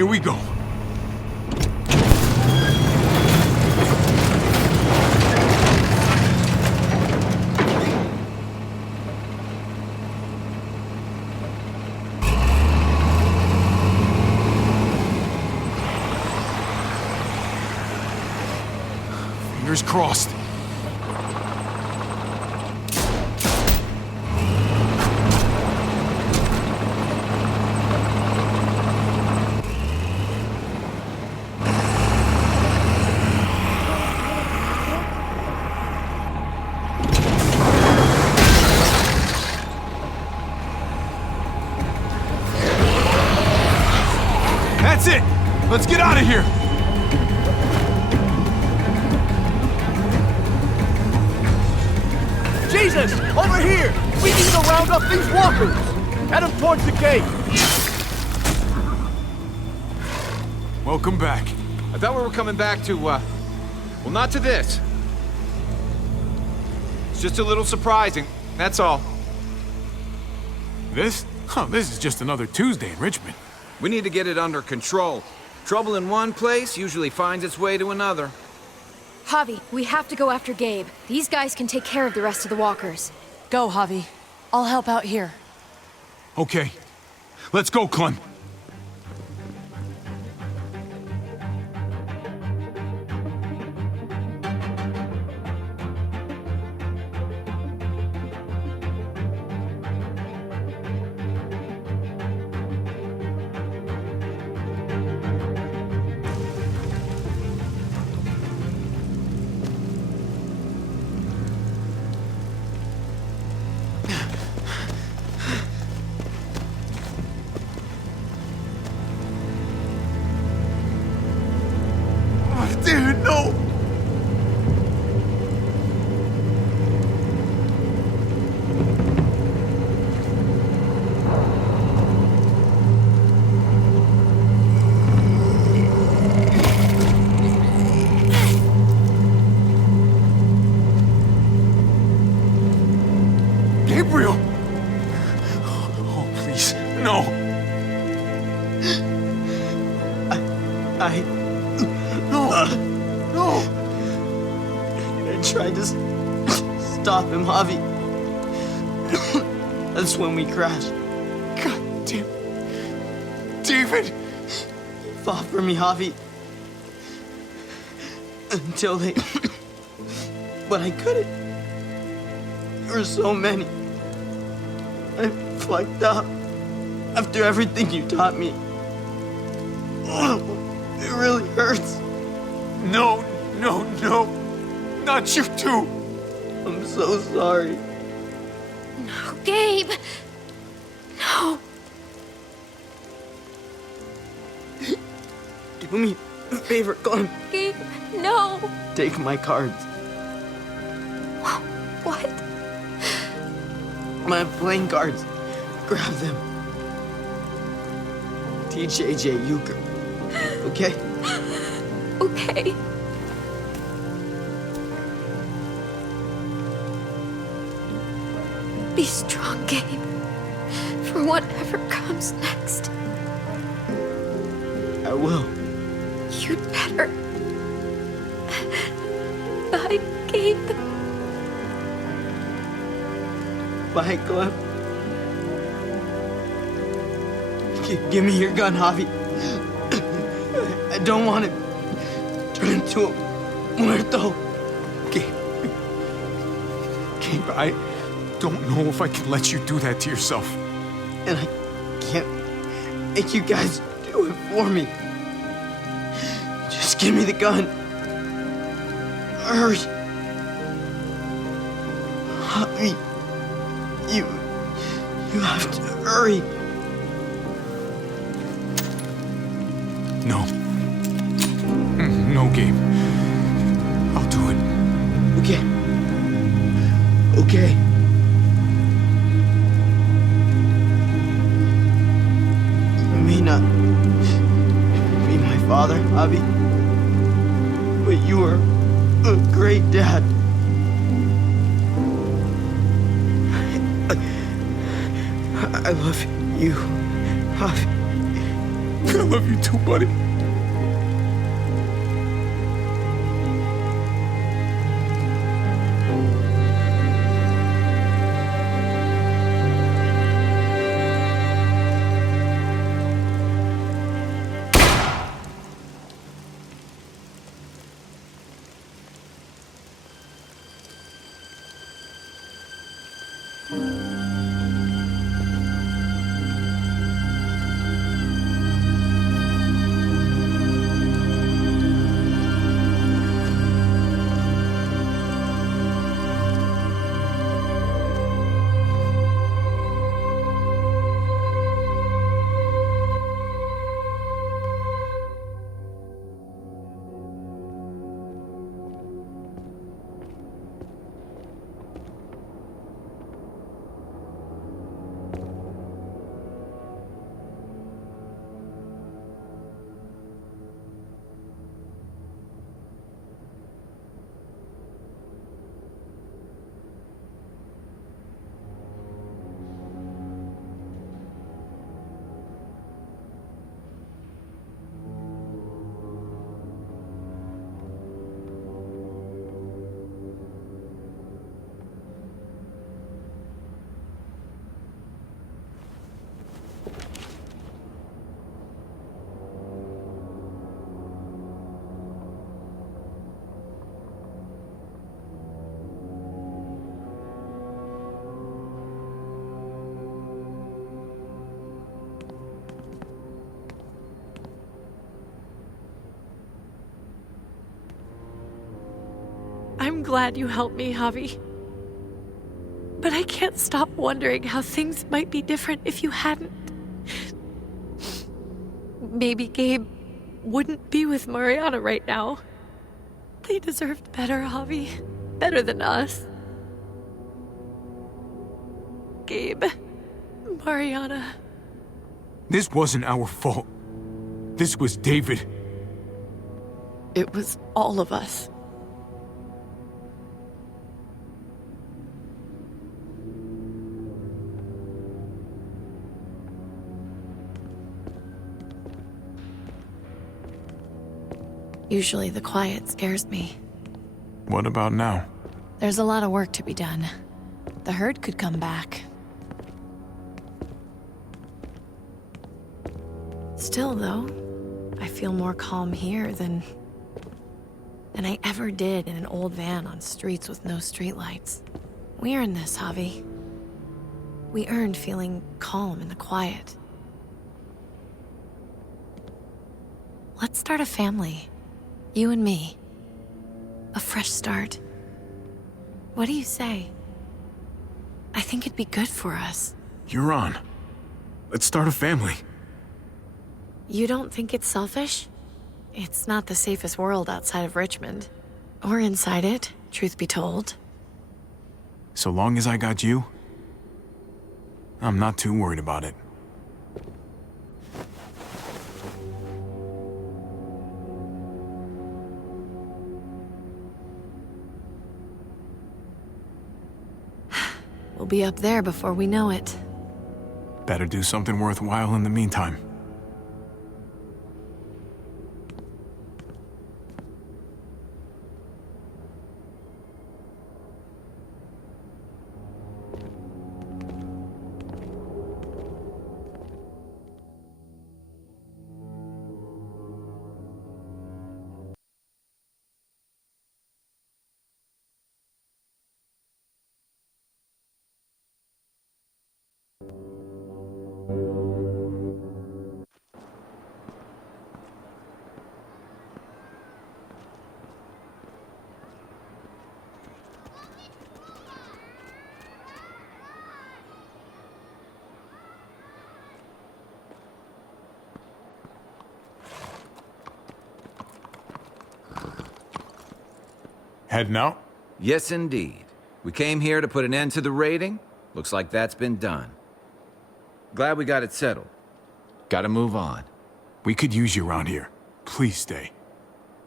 Here we go. Fingers crossed. That's it! Let's get out of here! Jesus! Over here! We need to round up these walkers! Head them towards the gate! Welcome back. I thought we were coming back to, well, not to this. It's just a little surprising, that's all. This? Oh, this is just another Tuesday in Richmond. We need to get it under control. Trouble in one place usually finds its way to another. Javi, we have to go after Gabe. These guys can take care of the rest of the walkers. Go, Javi. I'll help out here. Okay. Let's go, Clem. Dude, no! Gabriel! Oh, please, no! No! I tried to stop him, Javi. That's when we crashed. God damn. David! He fought for me, Javi. Until they... But I couldn't. There were so many. I fucked up. After everything you taught me. It really hurts. No, no, no. Not you too. I'm so sorry. No, Gabe! No! Do me a favor, Clem. Gabe, no! Take my cards. What? My playing cards. Grab them. TJJ Euchre. Okay? Okay. Be strong, Gabe. For whatever comes next. I will. You'd better. Bye, Gabe. Bye, Clem. Give me your gun, Javi. I don't want to turn into a muerto. Gabe, I don't know if I can let you do that to yourself. And I can't make you guys do it for me. Just give me the gun. Hurry. Javi, you have to hurry. No. No, Gabe. I'll do it. Okay. Okay. You may not be my father, Javi, but you are a great dad. I love you, Javi. I love you too, buddy. I'm glad you helped me, Javi. But I can't stop wondering how things might be different if you hadn't. Maybe Gabe wouldn't be with Mariana right now. They deserved better, Javi. Better than us. Gabe, Mariana. This wasn't our fault. This was David. It was all of us. Usually the quiet scares me. What about now? There's a lot of work to be done. The herd could come back. Still, though, I feel more calm here than I ever did in an old van on streets with no streetlights. We earned this, Javi. We earned feeling calm in the quiet. Let's start a family. You and me. A fresh start. What do you say? I think it'd be good for us. You're on. Let's start a family. You don't think it's selfish? It's not the safest world outside of Richmond. Or inside it, truth be told. So long as I got you, I'm not too worried about it. We'll be up there before we know it. Better do something worthwhile in the meantime. Heading out? Yes, indeed. We came here to put an end to the raiding. Looks like that's been done. Glad we got it settled. Gotta move on. We could use you around here. Please stay.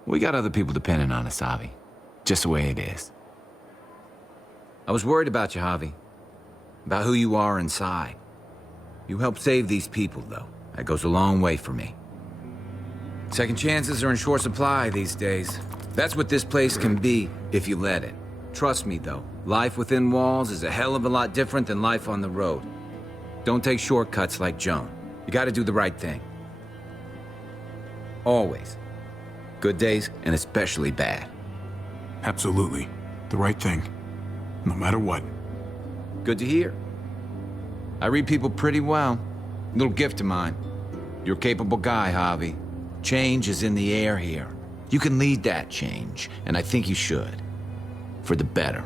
We got other people depending on us, Javi. Just the way it is. I was worried about you, Javi. About who you are inside. You helped save these people, though. That goes a long way for me. Second chances are in short supply these days. That's what this place can be if you let it. Trust me, though, life within walls is a hell of a lot different than life on the road. Don't take shortcuts like Joan. You gotta do the right thing. Always. Good days, and especially bad. Absolutely. The right thing. No matter what. Good to hear. I read people pretty well. Little gift of mine. You're a capable guy, Javi. Change is in the air here. You can lead that change, and I think you should. For the better.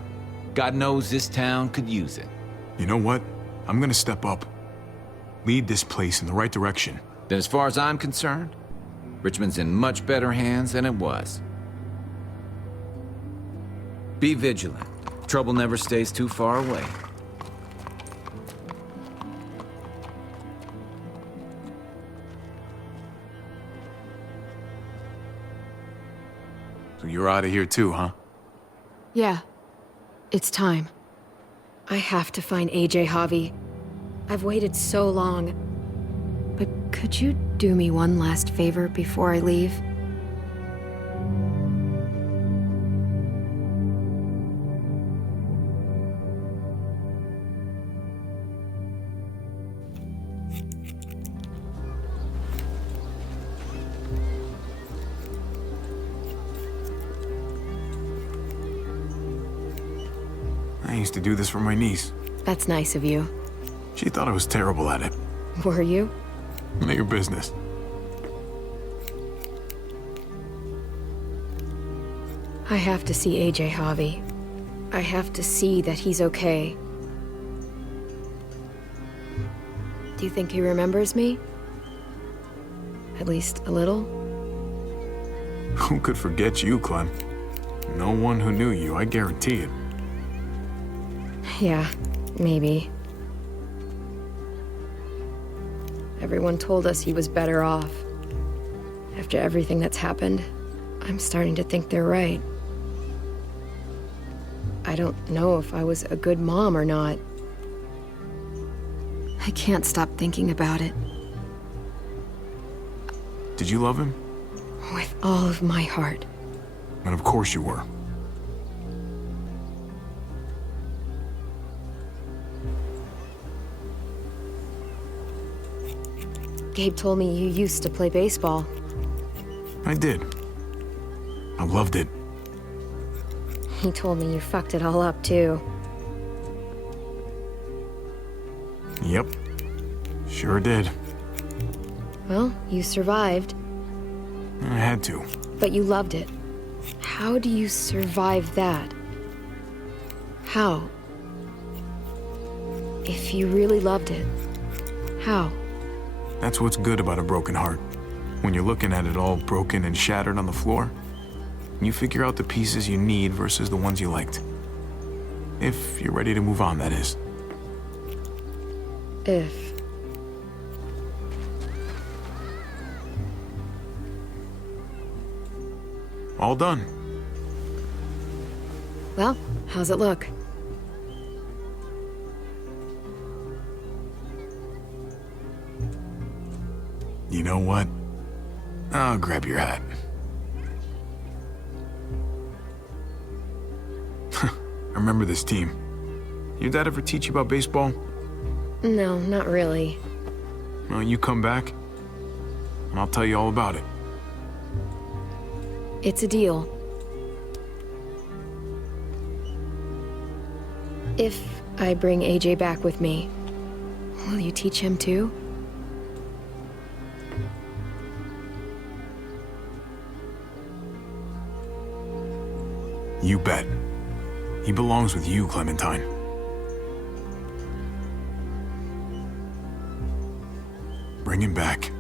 God knows this town could use it. You know what? I'm gonna step up. Lead this place in the right direction. Then as far as I'm concerned, Richmond's in much better hands than it was. Be vigilant. Trouble never stays too far away. So you're out of here too, huh? Yeah. It's time. I have to find AJ, Javi. I've waited so long. But could you do me one last favor before I leave? I used to do this for my niece. That's nice of you. She thought I was terrible at it. Were you? None of your business. I have to see AJ, Javi. I have to see that he's okay. Do you think he remembers me? At least a little? Who could forget you, Clem? No one who knew you, I guarantee it. Yeah, maybe. Everyone told us he was better off. After everything that's happened, I'm starting to think they're right. I don't know if I was a good mom or not. I can't stop thinking about it. Did you love him? With all of my heart. And of course you were. Gabe told me you used to play baseball. I did. I loved it. He told me you fucked it all up, too. Yep. Sure did. Well, you survived. I had to. But you loved it. How do you survive that? How? If you really loved it, how? That's what's good about a broken heart. When you're looking at it all broken and shattered on the floor, you figure out the pieces you need versus the ones you liked. If you're ready to move on, that is. If. All done. Well, how's it look? You know what? I'll grab your hat. I remember this team. Your dad ever teach you about baseball? No, not really. Well, you come back, and I'll tell you all about it. It's a deal. If I bring AJ back with me, will you teach him too? You bet. He belongs with you, Clementine. Bring him back.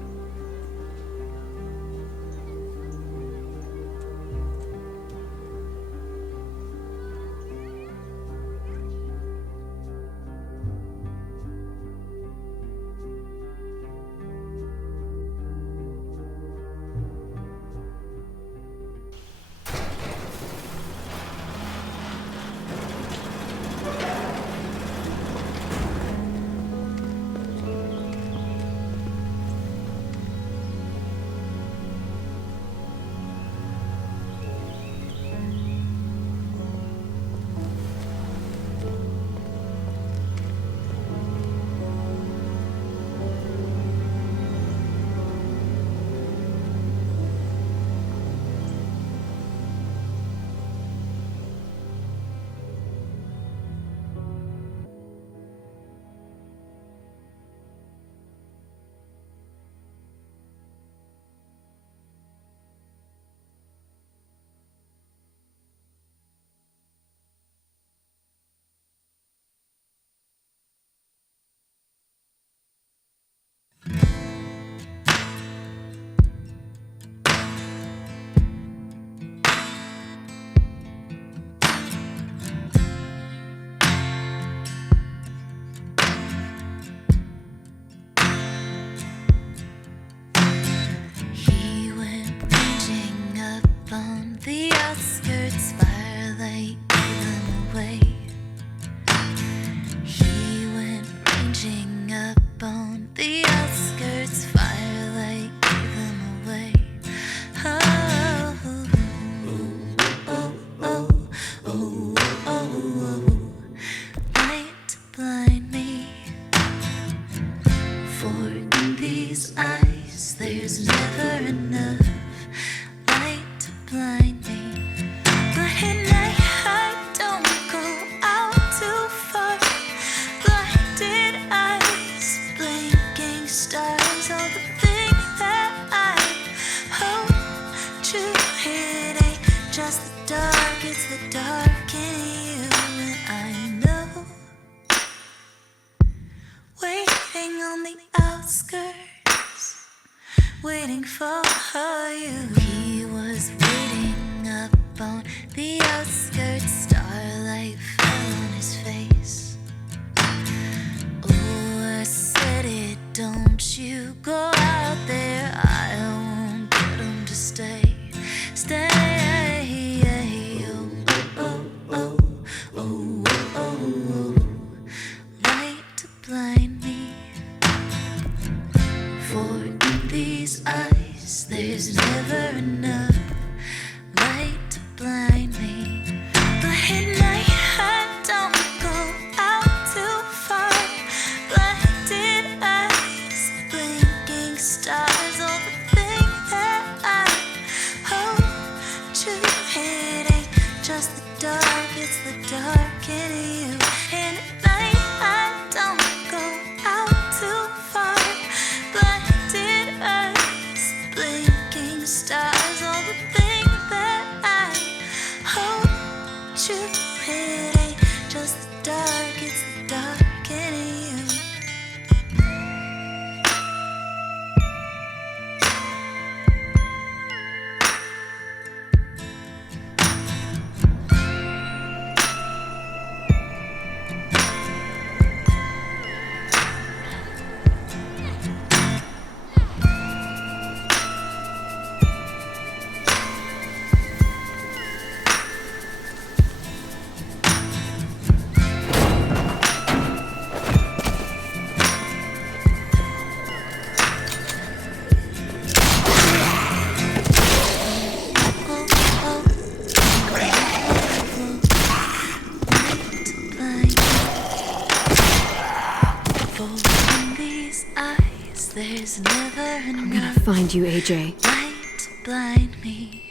the dark in you, and I know. Waiting on the outskirts, waiting for you. He was waiting up on the outskirts, starlight fell on his face. Oh, I said it, don't you go out there, I won't get him to stay. Stay. Oh, oh, oh, oh, oh, oh. Light to blind me. For in these eyes, there's never enough light to blind me. But at night, I don't go out too far. Blinded eyes, blinking stars, all the thing that I hope to hit ain't just the dark, it's the dark in you. And at night, I don't go out too far. Blinded eyes, blinking stars, all the thing that I hope to hit ain't just the dark, it's the dark in you. There's never enough I'm gonna find you, AJ. light to blind me.